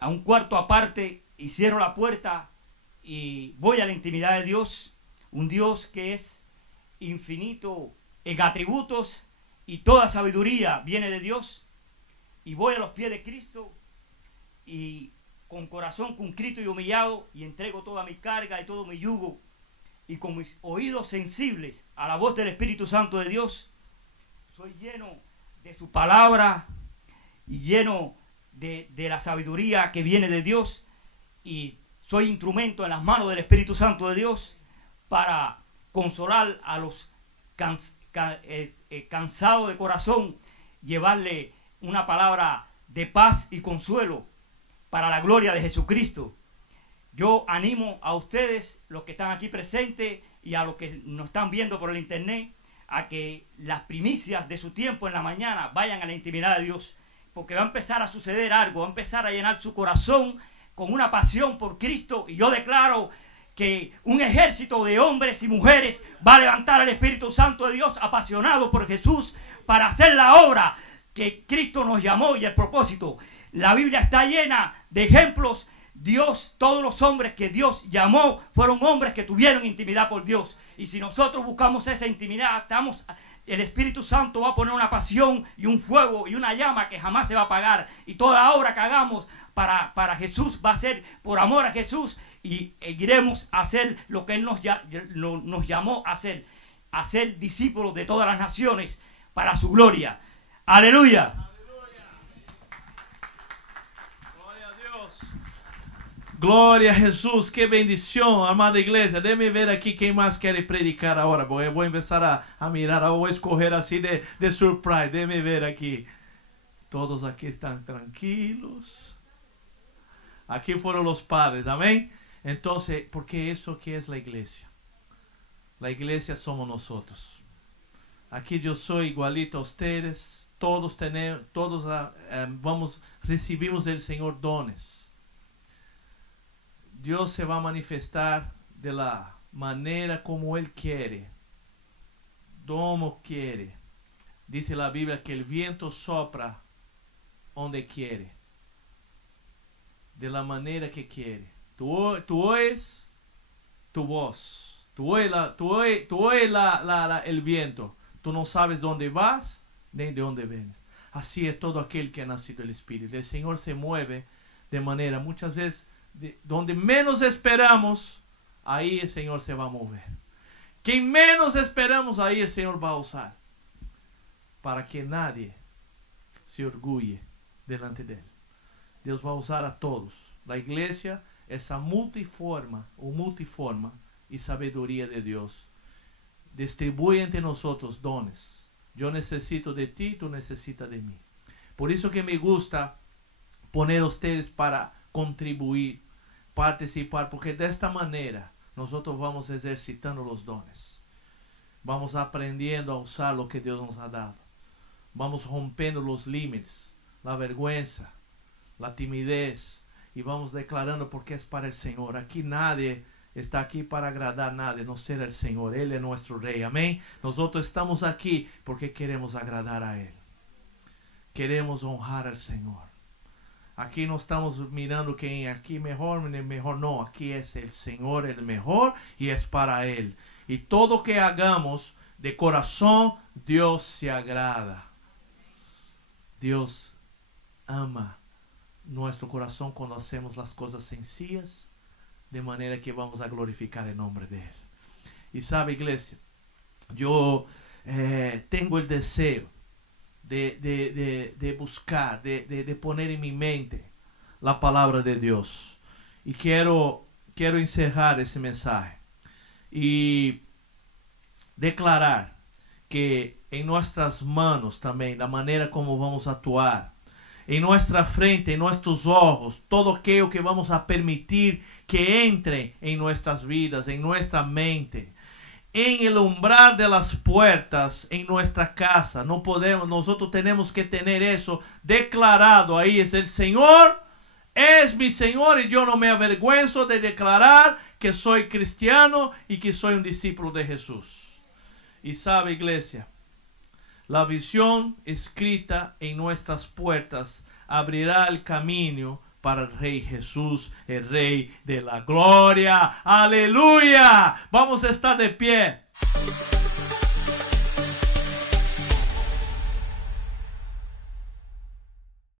un cuarto aparte, y cierro la puerta y voy a la intimidad de Dios, un Dios que es infinito en atributos y toda sabiduría viene de Dios. Y voy a los pies de Cristo y con corazón contrito y humillado, y entrego toda mi carga y todo mi yugo, y con mis oídos sensibles a la voz del Espíritu Santo de Dios, soy lleno de su palabra y lleno de la sabiduría que viene de Dios, y soy instrumento en las manos del Espíritu Santo de Dios para consolar a los cansados de corazón, llevarle una palabra de paz y consuelo para la gloria de Jesucristo. Yo animo a ustedes, los que están aquí presentes, y a los que nos están viendo por el internet, a que las primicias de su tiempo en la mañana vayan a la intimidad de Dios, porque va a empezar a suceder algo, va a empezar a llenar su corazón con una pasión por Cristo, y yo declaro que un ejército de hombres y mujeres va a levantar al Espíritu Santo de Dios apasionado por Jesús para hacer la obra que Cristo nos llamó y el propósito. La Biblia está llena de ejemplos. Dios, todos los hombres que Dios llamó fueron hombres que tuvieron intimidad por Dios. Y si nosotros buscamos esa intimidad, el Espíritu Santo va a poner una pasión y un fuego y una llama que jamás se va a apagar. Y toda obra que hagamos para Jesús va a ser por amor a Jesús, y iremos a hacer lo que Él nos llamó a ser discípulos de todas las naciones para su gloria. Aleluya. Gloria a Jesús, qué bendición, amada iglesia. Déjeme ver aquí quién más quiere predicar ahora. Voy a empezar a mirar, voy a escoger así de surprise. Déjeme ver aquí. Todos aquí están tranquilos. Aquí fueron los padres, amén. Entonces, porque eso que es la iglesia. La iglesia somos nosotros. Aquí yo soy igualito a ustedes. Todos recibimos del Señor dones. Dios se va a manifestar de la manera como Él quiere, como quiere. Dice la Biblia que el viento sopra donde quiere, de la manera que quiere. Tú oyes tu voz, tú oyes el viento. Tú no sabes dónde vas ni de dónde vienes. Así es todo aquel que ha nacido del Espíritu. El Señor se mueve de manera, muchas veces, donde menos esperamos, ahí el Señor se va a mover. Quien menos esperamos, ahí el Señor va a usar, para que nadie se orgulle delante de Él. Dios va a usar a todos. La iglesia, esa multiforma y sabiduría de Dios, distribuye entre nosotros dones. Yo necesito de ti, tú necesitas de mí. Por eso que me gusta poner a ustedes para contribuir, participar, porque de esta manera nosotros vamos ejercitando los dones, vamos aprendiendo a usar lo que Dios nos ha dado, vamos rompiendo los límites, la vergüenza, la timidez, y vamos declarando porque es para el Señor. Aquí nadie está aquí para agradar a nadie, no ser el Señor. Él es nuestro Rey, amén. Nosotros estamos aquí porque queremos agradar a Él, queremos honrar al Señor. Aquí no estamos mirando quién aquí mejor, no. Aquí es el Señor el mejor y es para Él. Y todo que hagamos de corazón, Dios se agrada. Dios ama nuestro corazón cuando hacemos las cosas sencillas, de manera que vamos a glorificar el nombre de Él. Y sabe, iglesia, yo tengo el deseo de buscar, de poner en mi mente la palabra de Dios. Y quiero encerrar ese mensaje y declarar que en nuestras manos también, la manera como vamos a actuar, en nuestra frente, en nuestros ojos, todo aquello que vamos a permitir que entre en nuestras vidas, en nuestra mente, en el umbral de las puertas en nuestra casa. No podemos, nosotros tenemos que tener eso declarado ahí. Es el Señor, es mi Señor, y yo no me avergüenzo de declarar que soy cristiano y que soy un discípulo de Jesús. Y sabe, iglesia, la visión escrita en nuestras puertas abrirá el camino para el Rey Jesús, el Rey de la Gloria. ¡Aleluya! Vamos a estar de pie.